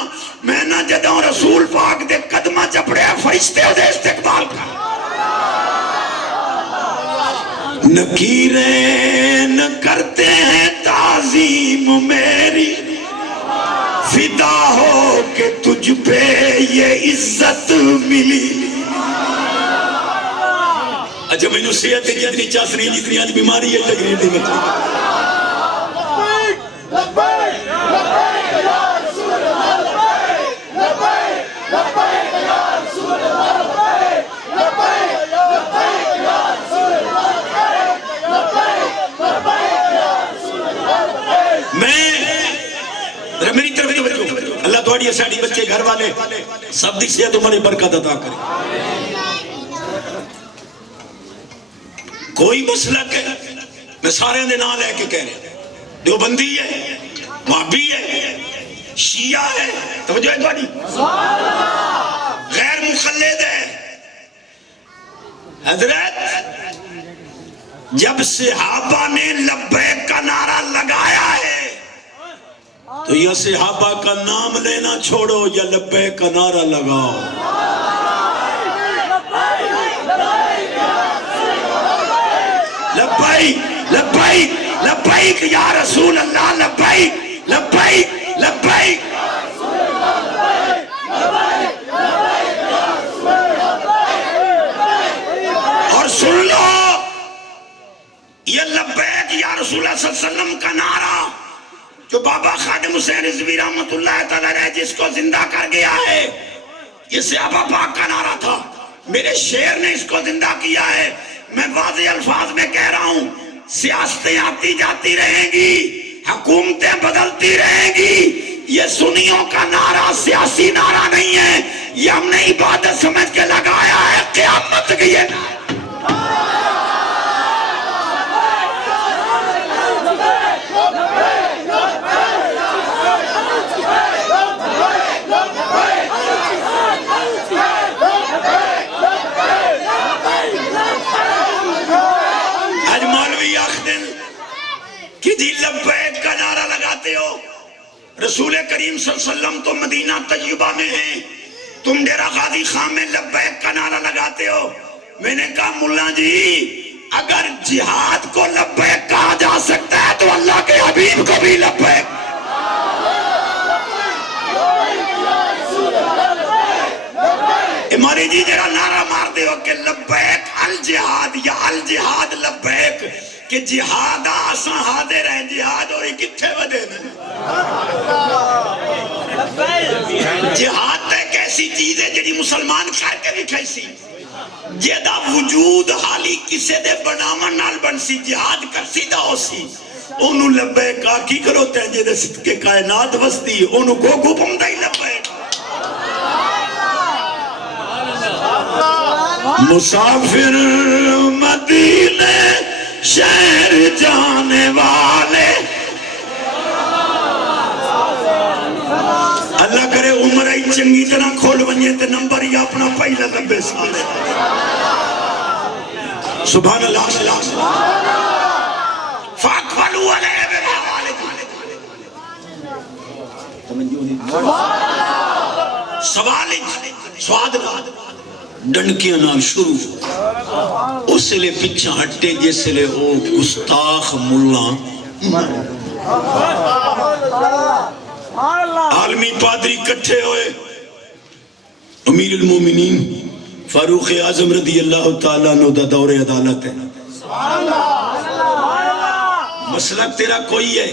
میں نہ جدوں رسول پاک دے قدمہ چپڑے فرشتے ہو دے استقبال کر نکیرین کرتے ہیں تعظیم میری فدا ہو کہ تجھ پہ یہ عزت ملی۔ اچھا میں نے صحت جتنی چاسنی جتنی آج بیماری ہے لگ رہی تھی میں لبیک لبیک یا رسول اللہ، لبیک لبیک یا رسول اللہ، لبیک لبیک یا رسول اللہ، لبیک لبیک یا رسول اللہ۔ میں میری طرف نہیں بچوں اللہ تھوڑی ساڑی بچے گھر والے سب دی صحت عمر برکت عطا کرے. کوئی مسئلہ کہ میں سارے دے نام لے کے کہہ رہے ہیں، دیوبندی ہے، وہابی ہے، شیعہ ہے، توجہ ہے تھوڑی، غیر مخلد ہے. حضرت جب صحابہ نے لبیک کا نعرہ لگایا ہے تو یا صحابہ کا نام لینا چھوڑو یا لبیک کا نعرہ لگاؤ. لبیک لبیک لبیک یا رسول اللہ، لبیک لبیک لبیک. اور سن لو یہ لبیک یا رسول اللہ صلی اللہ علیہ وسلم کا نعرہ جو بابا خادم حسین رضوی رحمت اللہ تعالی علیہ جس کو زندہ کر گیا ہے، یہ صحابہ پاک کا نعرہ تھا. میرے شعر نے اس کو زندہ کیا ہے. میں واضح الفاظ میں کہہ رہا ہوں، سیاستیں آتی جاتی رہیں گی، حکومتیں بدلتی رہیں گی، یہ سنیوں کا نعرہ سیاسی نعرہ نہیں ہے، یہ ہم نے عبادت سمجھ کے لگایا ہے. قیامت کی یہ نعرہ کہ جی لبیک کا نعرہ لگاتے ہو. رسول کریم صلی اللہ علیہ وسلم تو مدینہ طیبہ میں ہیں، تم ڈیرہ غازی خان میں لبیک کا نعرہ لگاتے ہو. میں نے کہا ملا جی اگر جہاد کو لبیک کہا جا سکتا ہے تو اللہ کے حبیب کو بھی لبیک. ہماری جی جرا نعرہ مار دے ہو کہ لبیک الجہاد یا الجہاد لبیک، کہ جہاد آسان حاضر ہے، جہاد ہوئی کتھے ودے میں. جہاد ایک ایسی چیز ہے جڑی مسلمان کر کے بھی کھائیسی، جیدہ وجود حالی کسے دے بنامن نال بنسی، جہاد کرسی دا ہو سی. انہوں لبیک آکی کروتے ہیں جیدہ صدقے کائنات وستی، انہوں کو پمدائی لبیک. مسافر مدینے شہر جانے والے، اللہ کرے عمر ہی چنگی طرح کھول بنیے تے نمبر ہی اپنا پہلا لبے سالے. سبحان اللہ فاقبلوا علیہ سوال سواد ڈنکیاں نال شروع اس لئے پچھا ہٹے جس لئے او گستاخ ملا عالمی پادری کٹھے ہوئے. امیر المومنین فاروق اعظم رضی اللہ تعالیٰ عنہ دا دور عدالت ہے. مسلک تیرا کوئی ہے،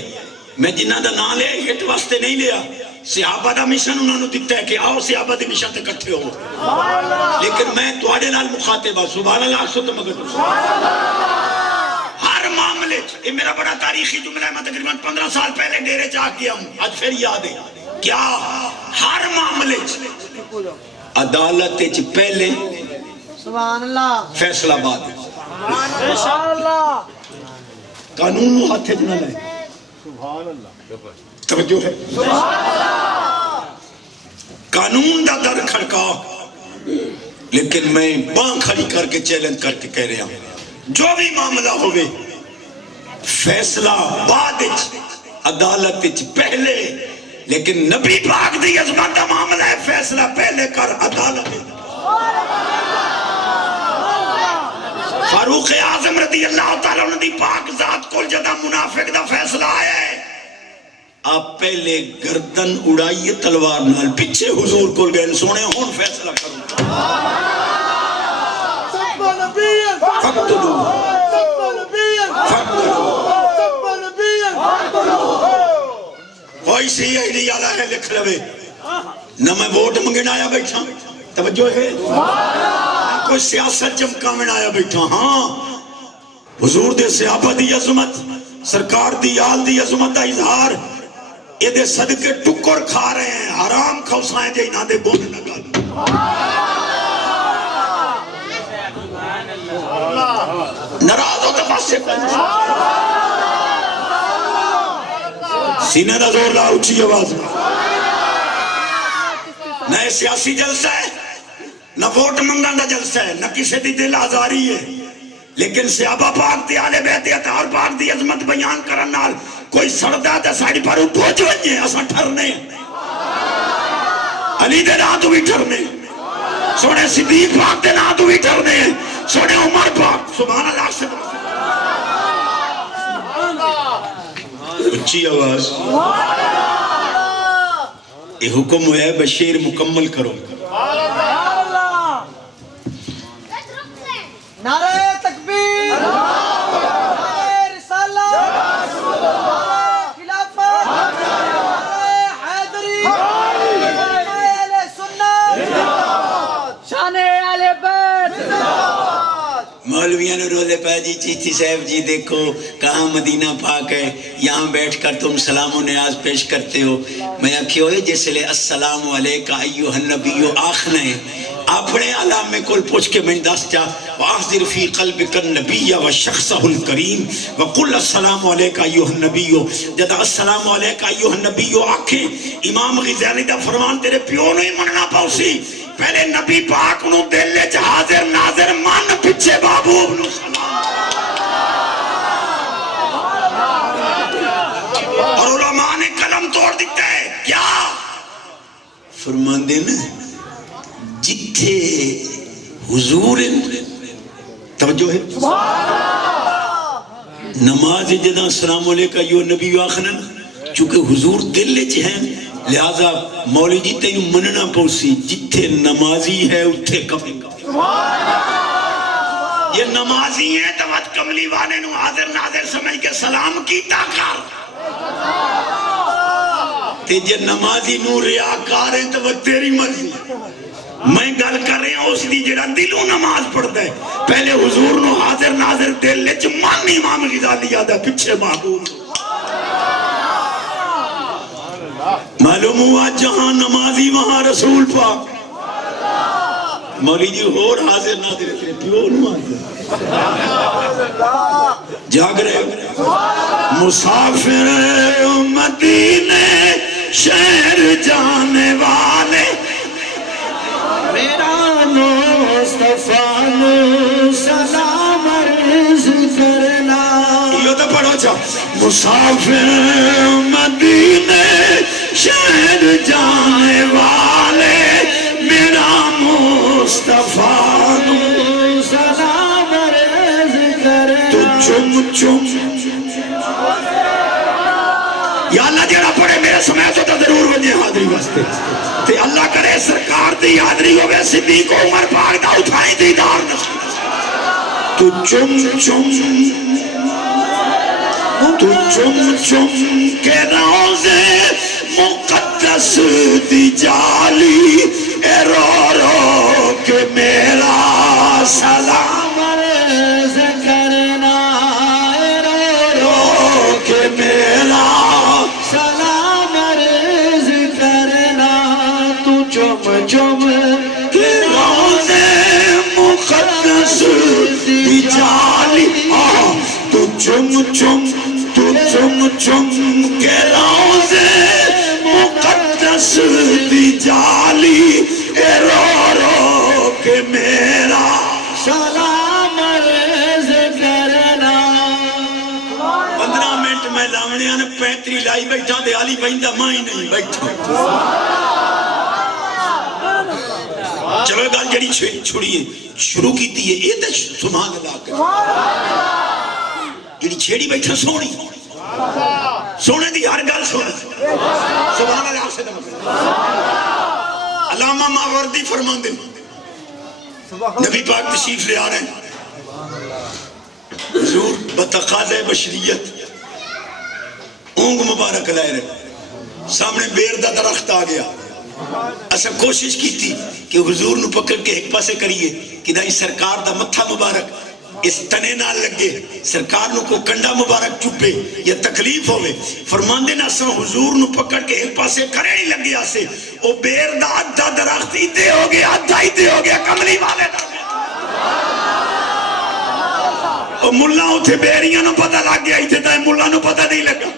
میں جنہ دا نام لے ہٹ واسطے نہیں لیا. صحابہ دا مشن انہوں نے دکھتا ہے کہ آؤ صحابہ دی مشن تے کٹھے ہو، لیکن میں تواڈے نال مخاطب ہوں. سبحان اللہ سو تو مگر ہر معاملے یہ میرا بڑا تاریخی جملہ ہے. میں تقریباً 15 سال پہلے ڈیرے جا گیا ہوں، آج پھر یاد ہے. کیا ہر معاملے عدالت وچ پہلے سبحان اللہ فیصلہ بعد، انشاءاللہ قانون نو ہاتھ وچ نہ لے. سبحان اللہ. توجہ ہے، قانون دا در کھڑکا، لیکن میں باں کھڑی کر کے چیلنج کر کے کہہ رہا ہوں جو بھی معاملہ ہوئے فیصلہ بعد عدالت پہلے، لیکن نبی پاک دی عظمت دا معاملہ ہے فیصلہ پہلے کر عدالت. فاروق اعظم رضی اللہ تعالیٰ عنہ دی پاک ذات کو جدہ منافق دا فیصلہ آیا ہے، آپ پہلے گردن اڑائیے تلوار نال، پیچھے حضور کو گئے سونے ہون فیصلہ کرو. کوئی سی ایڈی آلہ ہے لکھ لوے نہ میں ووٹ منگن آیا بیٹھا، توجہ ہے، کوئی سیاست چمکاویں آیا بیٹھا. ہاں حضور دے صحابہ دی عظمت، سرکار دی آل دی عظمت دا اظہار یہ دے صدقے ٹکر کھا رہے ہیں حرام کھوسائیں جے انہاں دے بون نہ گل ناراض ہو تو پاسے سینے دا زور لا اچھی آواز نہ سیاسی جلسہ ہے نہ ووٹ منگان دا جلسہ ہے نہ کسی دی دل آزاری ہے لیکن صحابہ پاک دی آلے بیت اطہار پاک دی عظمت بیان کرن نال کوئی سردہ دا ساڑی پر اٹھو جوئے اساں ٹھرنے علی دے نا تو بھی ٹھرنے سونے صدیق پاک دے نا تو بھی ٹھرنے سونے عمر پاک سبحان اللہ سے اچھی آواز یہ حکم ہوا ہے بشیر مکمل کرو نعرہ تکبیر نعرہ رسالت نعرہ خلافت نعرہ حیدری نعرہ اہل سنت شان اہل بیت مولویاں نے رولے پہ جی چیشتی صاحب جی دیکھو کہاں مدینہ پاک ہے یہاں بیٹھ کر تم سلام و نیاز پیش کرتے ہو میں آکھی ہوئے جس لئے السلام علیکہ ایوہ النبی آخنے اپنے علامے کل پوچھ کے میں دست جا وَاحْذِرْ فِي قَلْبِكَ النَّبِيَّ وَشَخْصَهُ الْكَرِيمِ وَقُلَّ السَّلَامُ عَلَيْكَ أَيُّهَا النَّبِيُّ جدا السلام علیکہ ایوہ النبی آکھیں امام غزالی دا فرمان تیرے پیو نہیں مننا پاؤسی پہلے نبی پاک انہوں دل لے حاضر ناظر مان پچھے بابو ابن سلام اور علماء نے قلم توڑ دیتا ہے کیا فرمان دینا جتھے حضور توجہ ہے نماز جدا السلام علیکہ ایوہ نبی آخنا چونکہ حضور دل لے ہیں لہذا مولی جی تینو مننا پوسی جتھے نمازی ہے اتھے کم یہ نمازی ہیں تو وقت کملی وانے نو حاضر ناظر سمجھ کے سلام کیتا کر تے جے نمازی نو ریاکار ہیں تو وہ تیری مرضی میں گل کر رہے ہیں اس دی جڑا دلوں نماز پڑھتا ہے پہلے حضور نو حاضر ناظر دل لے مان امام غزالی یاد ہے پچھے محبوب معلوم ہوا جہاں نمازی وہاں رسول پاک مولی جی اور حاضر ناظر تیرے پیو نماز جاگ رہے مسافر مدینے شہر جانے والے میرا مصطفیٰ سلام عرض کرنا یہ تو پڑھو چاہ مسافر مدینے شہر جانے والے میرا مصطفیٰ سلام عرض کرنا تو چم چم یا اللہ جڑا پڑھے میرے سمیت ہوتا ضرور بنجے حاضری واسطے تے اللہ کرے سرکار دی حاضری ہوگے صدیق عمر پاک دا اٹھائیں دیدار نصیب تو چم چم تو چم چم کے روزے مقدس دی جالی اے رو رو کہ میرا سلام عرض کرنا اے رو رو کہ میرا سلام عرض کرنا تو چم چم کہ روزے مقدس دی جالی تو چم چم کے روزے مقدس دی جالی اے رو رو کہ میرا سلام عرض کرنا 15 منٹ میں لاونیاں نے 35 لائی بیٹھا دے علی بہندہ مائی نہیں بیٹھا چلو گل جڑی چھوڑیے شروع کی تھی ہے یہ تو سبحان اللہ کر جڑی چھیڑی بیٹھا سونی سونے دی ہر گل سونے سبحان اللہ سے علامہ ماوردی فرمان دے نبی پاک تشریف لے آ رہے ہیں حضور بتقاضۂ بشریت اونگ مبارک لائے رہے سامنے بیر دا درخت آ گیا اسا کوشش کی تھی کہ حضور نو پکڑ کے ایک پاسے کریے کہ دائی سرکار دا متھا مبارک اس تنے نہ لگے سرکار نو کو کنڈا مبارک چپے یا تکلیف ہوئے فرماندے نہ سن حضور نو پکڑ کے ایک پاسے کھڑے نہیں لگے آسے او بیر دا ادھا درخت ادھے ہو گیا ادھا ادھے ہو گیا کملی والے دا او ملہ اتھے بیریاں نو پتہ لگ گیا اتھے دائیں ملہ نو پتہ نہیں لگا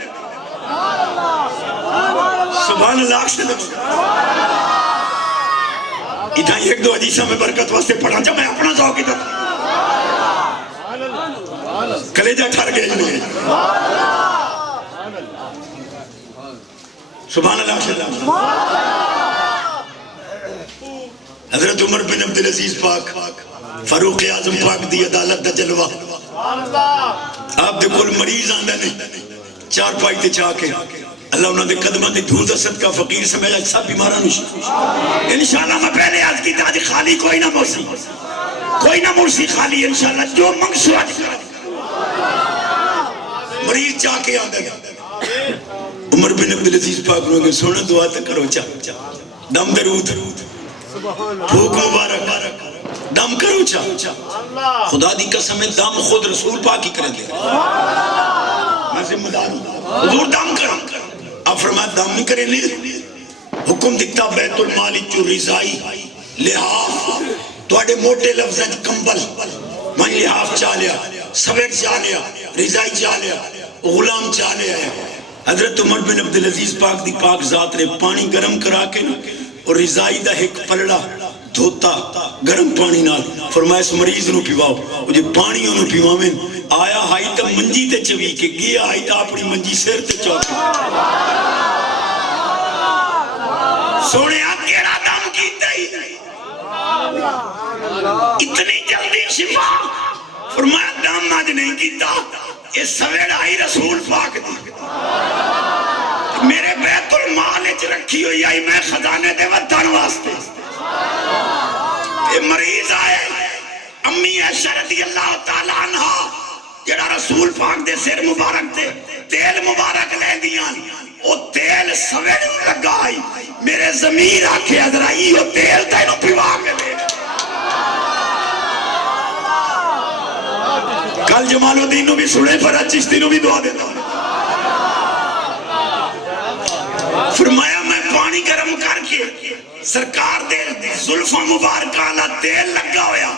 سبحان اللہ سے ادھا ایک دو حدیثہ میں برکت واسطے پڑھا جب میں اپنا ذوق ادھا کلیجہ ٹھر گئے انہیں سبحان اللہ سے حضرت عمر بن عبدالعزیز پاک فاروق اعظم پاک دی عدالت دا جلوہ آپ دے کل مریض آندہ نہیں چار پائی تے چاہ کے اللہ انہوں نے قدمہ دے دھول دا صدقہ فقیر سمیجہ سب بیمارہ نوشی انشاءاللہ میں پہلے آج کی تاجی خالی کوئی نہ مرسی کوئی نہ مرسی خالی انشاءاللہ جو منگسو آج مریض چاہ کے آندہ گیا عمر بن عبدالعزیز پاک نے سونا دعا تک کرو چاہ دم درود بھوک مبارک دم کرو چاہ خدا دی قسم ہے دم خود رسول پاک ہی کرے دے میں ذمہ دار ہوں حضور دم کرو آپ فرمایا دم نہیں کرے لے حکم دکھتا بیت المالی جو رضائی لحاف توڑے موٹے لفظیں کمبل میں لحاف چاہ لیا سویٹ چاہ لیا رضائی چاہ لیا غلام چاہ لیا حضرت عمر بن عبدالعزیز پاک دی پاک ذات نے پانی گرم کرا کے اور رضائی دا ایک پلڑا دھوتا گرم پانی نال فرمایا اس مریض نو پیواؤ مجھے پانی انہوں پیواؤں آیا ہائی تا منجی تے چوی کے گیا ہائی تا اپنی منجی سیر تے چوکی سونے کیڑا دم کیتا ہی اتنی جلدی شفا فرمایا دم آج نہیں کیتا یہ سویڑ آئی رسول پاک دی میرے بیت المال اچ رکھی ہوئی آئی میں خزانے دے وطن واسطے یہ مریض آئے امی عائشہ رضی اللہ تعالیٰ عنہ جڑا رسول پاک دے سر مبارک دے تیل مبارک لے دیاں او تیل سویڑ لگائی میرے ضمیر آکھے ادرائی او تیل تینو پیوا کے لے کل جمال الدین نو بھی سنے پر چشتی نو بھی دعا دیتا فرمایا میں پانی گرم کر کے سرکار دے ظلفہ مبارکہ اللہ تیل لگا ہویا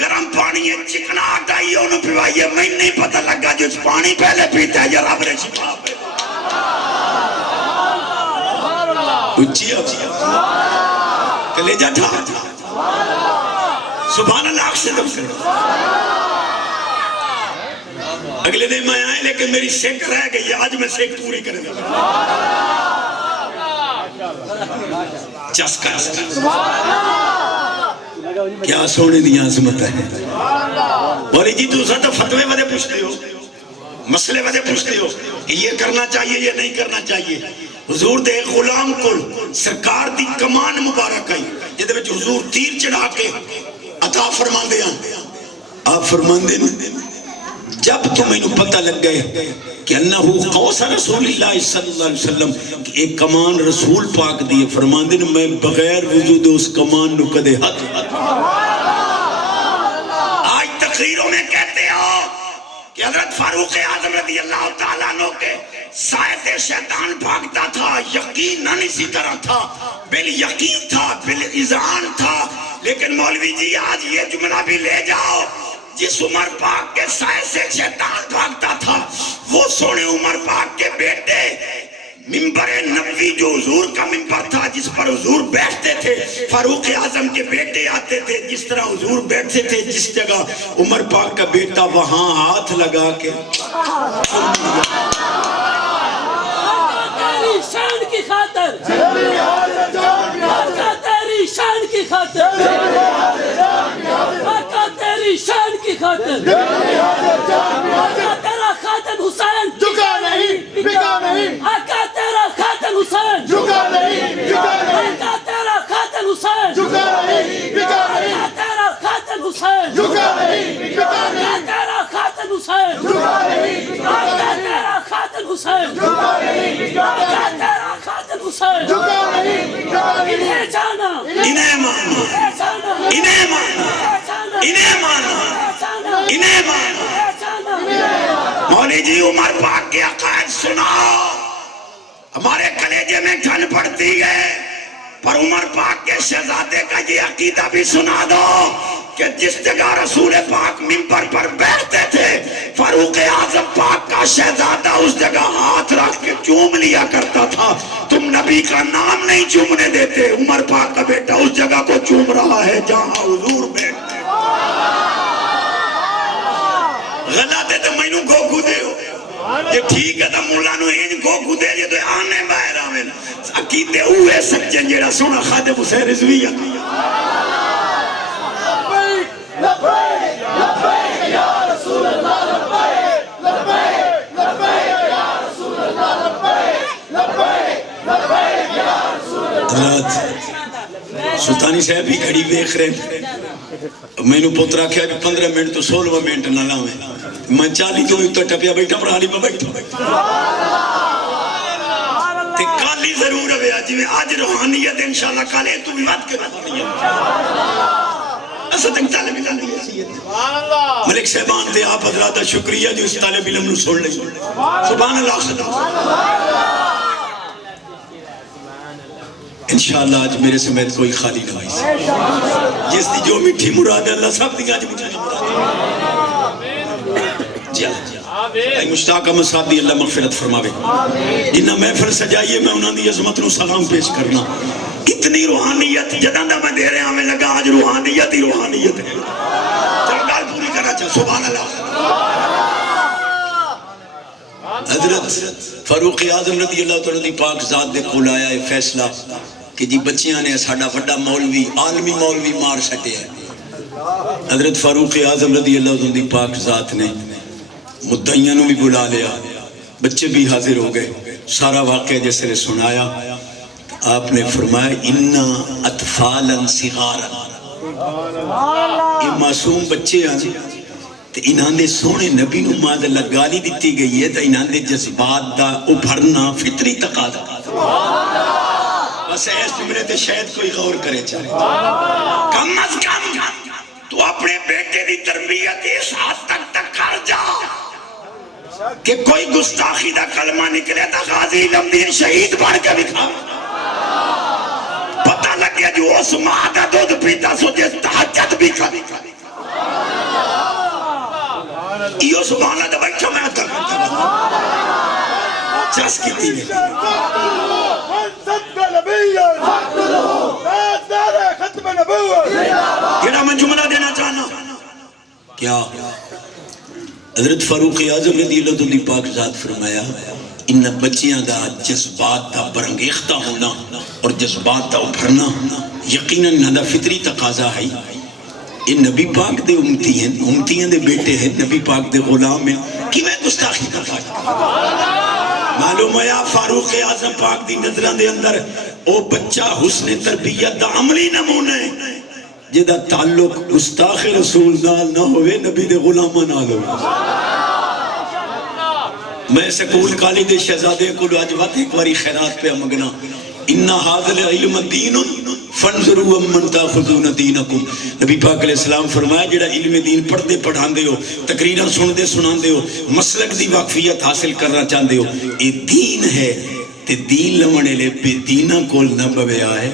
گرم پانی ہے چکنا آٹائی انہوں پیوائی ہے میں نہیں پتہ لگا جو پانی پہلے پیتا ہے یا رب نے شفا پہ اچھیا کلیجہ تھا سبحان اللہ سے دم کر اگلے دن میں آئے لیکن میری سیک رہ گئی آج میں سیک پوری کریں گا چسکا کیا سونے دی عظمت ہے بولی جی دوسرا تو فتوے وجہ پوچھتے ہو مسئلے وجہ پوچھتے ہو کہ یہ کرنا چاہیے یہ نہیں کرنا چاہیے حضور دے غلام کو سرکار دی کمان مبارک آئی یہ دے وچ حضور تیر چڑھا کے عطا فرمان دے آپ فرمان دے جب تمہیں پتہ لگ گئے کہ انہو قوس رسول اللہ صلی اللہ علیہ وسلم کہ ایک کمان رسول پاک دیئے فرمان دے میں بغیر وجود اس کمان نو کدے حد آج تقریروں میں کہتے ہو کہ حضرت فاروق اعظم رضی اللہ تعالیٰ عنہ کے سائے شیطان بھاگتا تھا یقین نہ اسی طرح تھا بل یقین تھا بل اذعان تھا لیکن مولوی جی آج یہ جملہ بھی لے جاؤ جس عمر پاک کے سائے سے شیطان بھاگتا تھا وہ سونے عمر پاک کے بیٹے ممبر نبوی جو حضور کا ممبر تھا جس پر حضور بیٹھتے تھے فاروق اعظم کے بیٹے آتے تھے جس طرح حضور بیٹھتے تھے جس جگہ عمر پاک کا بیٹا وہاں ہاتھ لگا کے تیری شان کی خاطر تیری شان کی خاطر تیری شان کی خاطر تیرا خاتم حسین جھکا نہیں بکا نہیں آقا تیرا خاتم حسین جھکا نہیں بکا نہیں آقا تیرا خاتم حسین جھکا نہیں بکا نہیں آقا تیرا خاتم حسین جھکا نہیں بکا نہیں آقا تیرا خاتم حسین جھکا نہیں آقا تیرا خاتم حسین جھکا نہیں آقا تیرا خاتم حسین جھکا نہیں بکا نہیں انہیں جانا انہیں مانا انہیں جانا انہیں مانا انہیں مانا انہیں مانو. مولوی جی عمر پاک کے عقائد سناؤ. ہمارے کلیجے میں ٹھن پڑتی ہے، پر عمر پاک کے شہزادے کا یہ عقیدہ بھی سنا دو کہ جس جگہ رسول پاک منبر پر بیٹھتے تھے فاروق اعظم پاک کا شہزادہ اس جگہ ہاتھ رکھ کے چوم لیا کرتا تھا. تم نبی کا نام نہیں چومنے دیتے. عمر پاک کا بیٹا اس جگہ کو چوم رہا ہے جہاں حضور بیٹھتے. غلط ہے تو مینوں گوگو دے ہو، یہ ٹھیک ہے تو مولا نو ان گوگو دے یہ تو آنے باہر آمین. عقیدے ہوئے سچن جیڑا سونا خادم حسین رضویہ. سلطانی صاحب بھی کھڑی بیخ رہے ہیں. میں نے پوترا کیا کہ 15 منٹ تو 16 منٹ نہ لاؤں. میں 40 تو اتنا ٹپیا بیٹھا پرانی میں بیٹھا تے کالی ضرور ہے جی میں آج روحانیت انشاءاللہ کالے تو بھی بات کے بات نہیں ہے. اسد طالب علم ملک صاحبان تے آپ حضرات شکریہ جو اس طالب علم نو سن لیں. سبحان اللہ خدا. انشاءاللہ آج میرے سمیت کوئی خالی نہ ہوئی. جس دی جو میٹھی مراد ہے اللہ سب دی آج مجھے مراد ہے. مشتاق احمد صاحب دی اللہ مغفرت فرماوے. جنہ محفل سجائیے میں انہاں دی عظمت نو سلام پیش کرنا. اتنی روحانیت جداں دا میں دے رہے ہمیں لگا آج روحانیت ہی روحانیت ہے. چل گال پوری کرنا چاہ. سبحان اللہ. حضرت فاروق اعظم رضی اللہ تعالیٰ دی پاک ذات دے کول آیا ہے فیصلہ کہ جی بچیاں نے ساڈا بڑا مولوی عالمی مولوی مار سکے ہے. حضرت فاروق اعظم رضی اللہ تعالیٰ دی پاک ذات نے مدعیاں نو بھی بلا لیا، بچے بھی حاضر ہو گئے. سارا واقعہ جیسے نے سنایا آپ نے فرمایا اِنَّا اطفالاً صغاراً. یہ معصوم بچے ہیں تو انہاں دے سونے نبی نو ماذا لگالی دیتی گئی ہے تو انہاں دے جذبات دا ابھرنا فطری تقاضا. بس ایس جملے تے شاید کوئی غور کرے چاہے. کم از کم تو اپنے بیٹے دی تربیت اس حد تک کر جا کہ کوئی گستاخی دا کلمہ نکلے تا غازی علم دین شہید بن کے دکھا. پتہ لگ گیا جو اس ماں دا دودھ پیتا سو جس تحجت بھی کھا. یہ سبحان اللہ بیٹھا میں عطا کرتا ہوں. چس کی تھی کیڑا میں جملہ دینا چاہنا کیا. حضرت فاروق اعظم رضی اللہ تعالیٰ پاک ذات فرمایا ان بچیاں دا جذبات دا برنگیختہ ہونا اور جذبات دا ابھرنا یقیناً نہ دا فطری تقاضا ہے. یہ نبی پاک دے امتیاں دے بیٹے ہیں، نبی پاک دے غلام ہیں. کی میں گستاخی کرتا ہے؟ معلوم ہے فاروق اعظم پاک دی نظران دے اندر او بچہ حسن تربیت دا عملی نمونہ ہے جدا تعلق گستاخ رسول نال نہ ہوئے نبی دے غلامہ نال ہوئے. میں سکول کالی دے شہزادے کو آج وقت ایک باری خیرات پہ مگنا. اِنَّا حَاذَ الْعِلْمَ دِینٌ فَانْظُرُوا وَمَّنْ تَأْخُذُونَ دِینَكُمْ. نبی پاک علیہ السلام فرمایا جڑا علم دین پڑھتے پڑھان دے ہو، تقریرہ سن دے سنان دے ہو، مسلک دی واقفیت حاصل کرنا چاہن دے ہو، یہ دین ہے تے دین لمنے لے پہ دینہ کول نہ بوے آئے.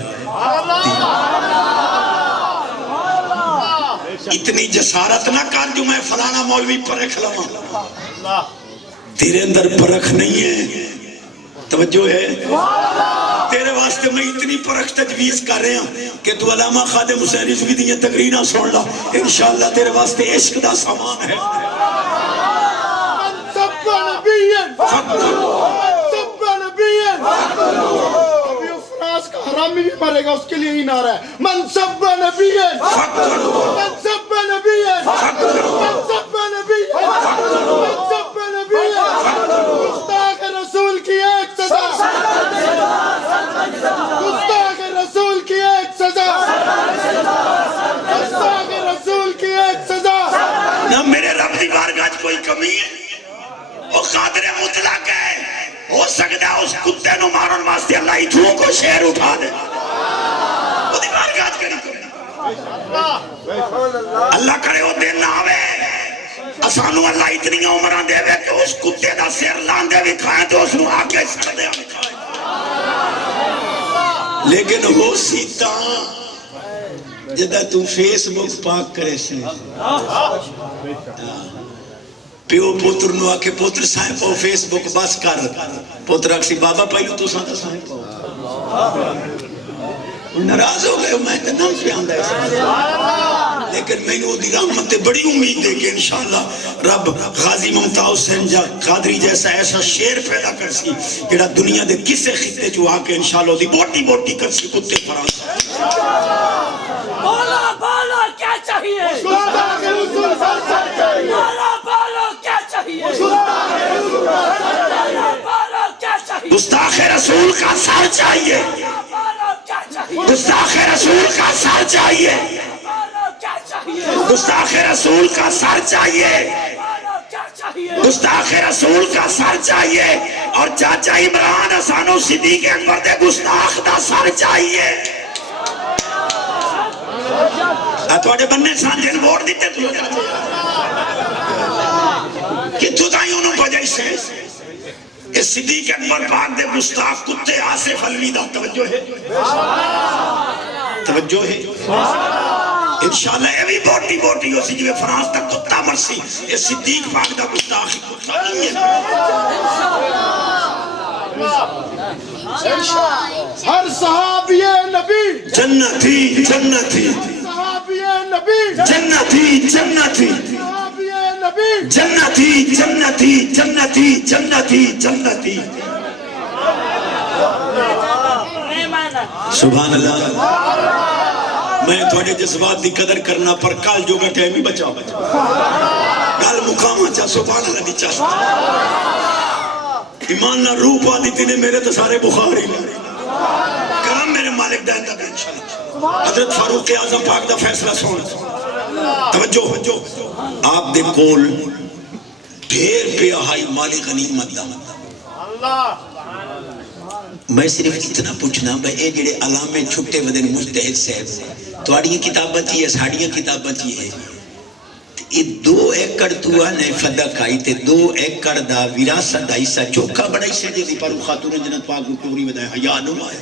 اتنی جسارت نہ کر جو میں فلانا مولوی پرکھ لواں. تیرے اندر پرکھ نہیں ہے، توجہ ہے. تیرے واسطے میں اتنی پرکھ تجویز کر رہے ہیں کہ تو علامہ خادم حسین رضوی دیئے تقریرہ سن لا. انشاءاللہ تیرے واسطے عشق دا سامان ہے. من سب نبیین سب نبیین ابھی افراس کا حرامی بھی مرے گا اس کے لیے ہی نعرہ ہے. من سب نبیین من سب نبیین من سب نبیین من سب نبیین. گستاخ رسول کی ایک سزا، گستاخ رسول کی ایک سزا، گستاخ رسول کی ایک سزا. نہ میرے رب دی بارگاہ کوئی کمی ہے، وہ قادر مطلق ہے. ہو سکتا ہے اس کتے نو مارن واسطے اللہ ہی تھوں کو شہر اٹھا دے. وہ دی بارگاہ کری کوئی اللہ کرے وہ دن نہ آوے اسانو اللہ اتنی عمرہ دے وے کہ اس کتے دا سر لاندے بھی کھائیں تو اس نو آکے سر دے ہمیں کھائیں. لیکن ہو سیتا جدہ تو فیس بک پاک کرے سے پیو پوتر نو آکے پوتر سائیں پاؤ فیس بک بس کر. پوتر آکسی بابا پہلو تو ساتھ سائیں پاؤ. ناراض ہو گئے میں کہ نام سے آندہ ہے. لیکن میں نے دی رحمت بڑی امید ہے کہ انشاءاللہ رب غازی ممتاز حسین قادری جیسا ایسا شیر پیدا کر سی جڑا دنیا دے کسے خطے جو آکے انشاءاللہ دی بوٹی بوٹی کر سی کتے فرانس. بولا بولا کیا چاہیے گستاخ رسول سر چاہیے. بولا بولا کیا چاہیے بولا کیا چاہیے گستاخ رسول کا سر چاہیے. بولا کیا چاہیے گستاخ رسول کا سر چاہیے. بولا کیا چاہیے گستاخ رسول کا سر چاہیے. بولا کیا چاہیے گستاخ رسول کا سر چاہیے. اور چاچا عمران حسن صدیق اکبر دے گستاخ دا سر چاہیے. تھوڑے بننے سانجن ووٹ دیتے تو کتھو دائی انہوں بجائی سے اس صدیق اکبر پاک دے گستاخ کتے آصف علوی دا توجہ ہے توجہ ہے انشاءاللہ یہ بھی بوٹی بوٹی ہو سی جو فرانس تک کتا مرسی یہ صدیق پاک دا گستاخ کتا نہیں ہے. ہر صحابی نبی جنتی جنتی صحابی نبی جنتی جنتی صحابی نبی جنتی جنتی جنتی جنتی جنتی. سبحان اللہ. میں تھوڑے جذبات دی قدر کرنا پر کال جو گا ٹائم ہی بچاؤ گل مقامہ چاہ سبحان اللہ دی چاہ ایمان نہ روح پا دیتی نے میرے تو سارے بخاری کرم میرے مالک دائن دا انشاءاللہ. حضرت فاروق اعظم پاک دا فیصلہ سونا توجہ آپ دے کول ڈھیر پہ آئی مالی غنیمت دا. میں صرف اتنا پوچھنا بھئی اے جڑے علامے چھٹے ودن مجتہد صاحب توڑی کتابیں چیئے ساڑیاں کتابیں چیئے یہ 2 ایکڑ تو آنے فدہ کھائی تے 2 ایکڑ دا وراثت دا حصہ چوکا بڑائی سے جی پر خاتون جنت پاک کو پوری بدائے حیاء نو آئے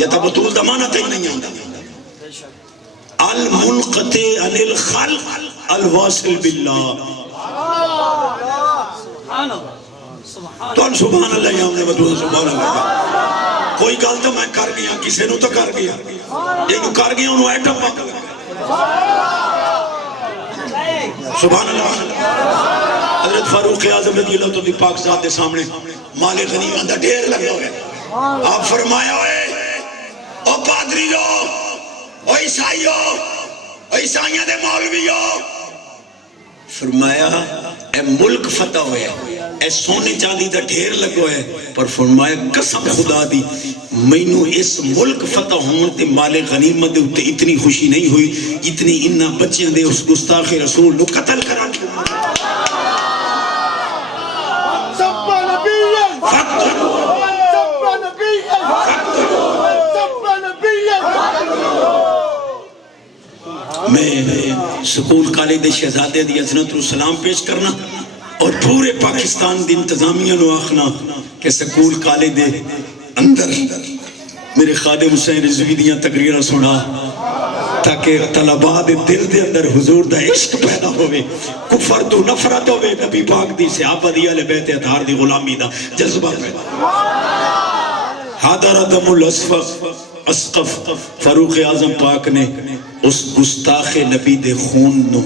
یہ تا بطول دمانہ تے نہیں آندا. المنقطع عن الخلق الواصل باللہ. تو سبحان اللہ یا ہم نے بطول سبحان اللہ. کوئی گل تو میں کر گیا کسے نو تو کر گیا یہ کر گیا انہوں ایٹم پاک لگا سبحان اللہ. حضرت فاروق اعظم رضی اللہ تعالیٰ پاک ذات دے سامنے مال غنیمت دا ڈھیر لگا ہوئے. آپ فرمایا ہوئے او پادریو او عیسائیو او عیسائیاں دے مولویو فرمایا اے ملک فتح ہوئے اے سونے چاندی دا ڈھیر لگو ہے پر فرمایا قسم خدا دی مینو اس ملک فتح ہوں تے مال غنیمت دے اتے اتنی خوشی نہیں ہوئی اتنی انہا بچیاں دے اس گستاخ رسول نو قتل کرا کے سب نبیاں فقط سب نبیاں سب نبیاں. میں سکول کالج شہزادے دی عظمت رو سلام پیش کرنا اور پورے پاکستان دی انتظامیہ نو آخنا کہ سکول کالج دے اندر میرے خادم حسین رضوی دیاں تقریرہ سنا تاکہ طلباء دے دل دے اندر حضور دا عشق پیدا ہوئے کفر تو نفرت ہوئے نبی پاک دی صحابہ دی اہل بیت اطہار دی غلامی دا جذبہ پیدا حاضر دم الاسقف فاروق اعظم پاک نے اس گستاخ نبی دے خون نو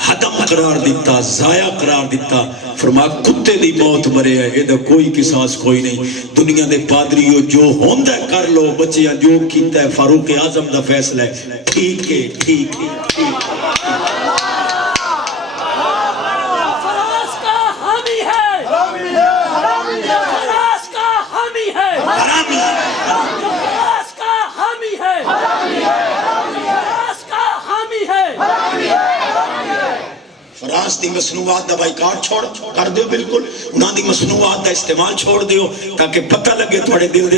حدم قرار دیتا ضائع قرار دیتا فرمایا کتے دی موت مرے ہے یہ دا کوئی قصاص کوئی نہیں دنیا دے پادریو جو ہوندہ کر لو بچیاں جو کیتا ہے فاروق اعظم دا فیصلہ ہے ٹھیک ہے ٹھیک ہے فراز کا حامی ہے فراز کا حامی ہے حرامی فراز کا حامی ہے فراز کا حامی ہے فراز دی مصنوعات دا بائیکاٹ چھوڑ کر دیو بالکل انہاں دی مصنوعات دا استعمال چھوڑ دیو تاکہ پتہ لگے تھوڑے دل دے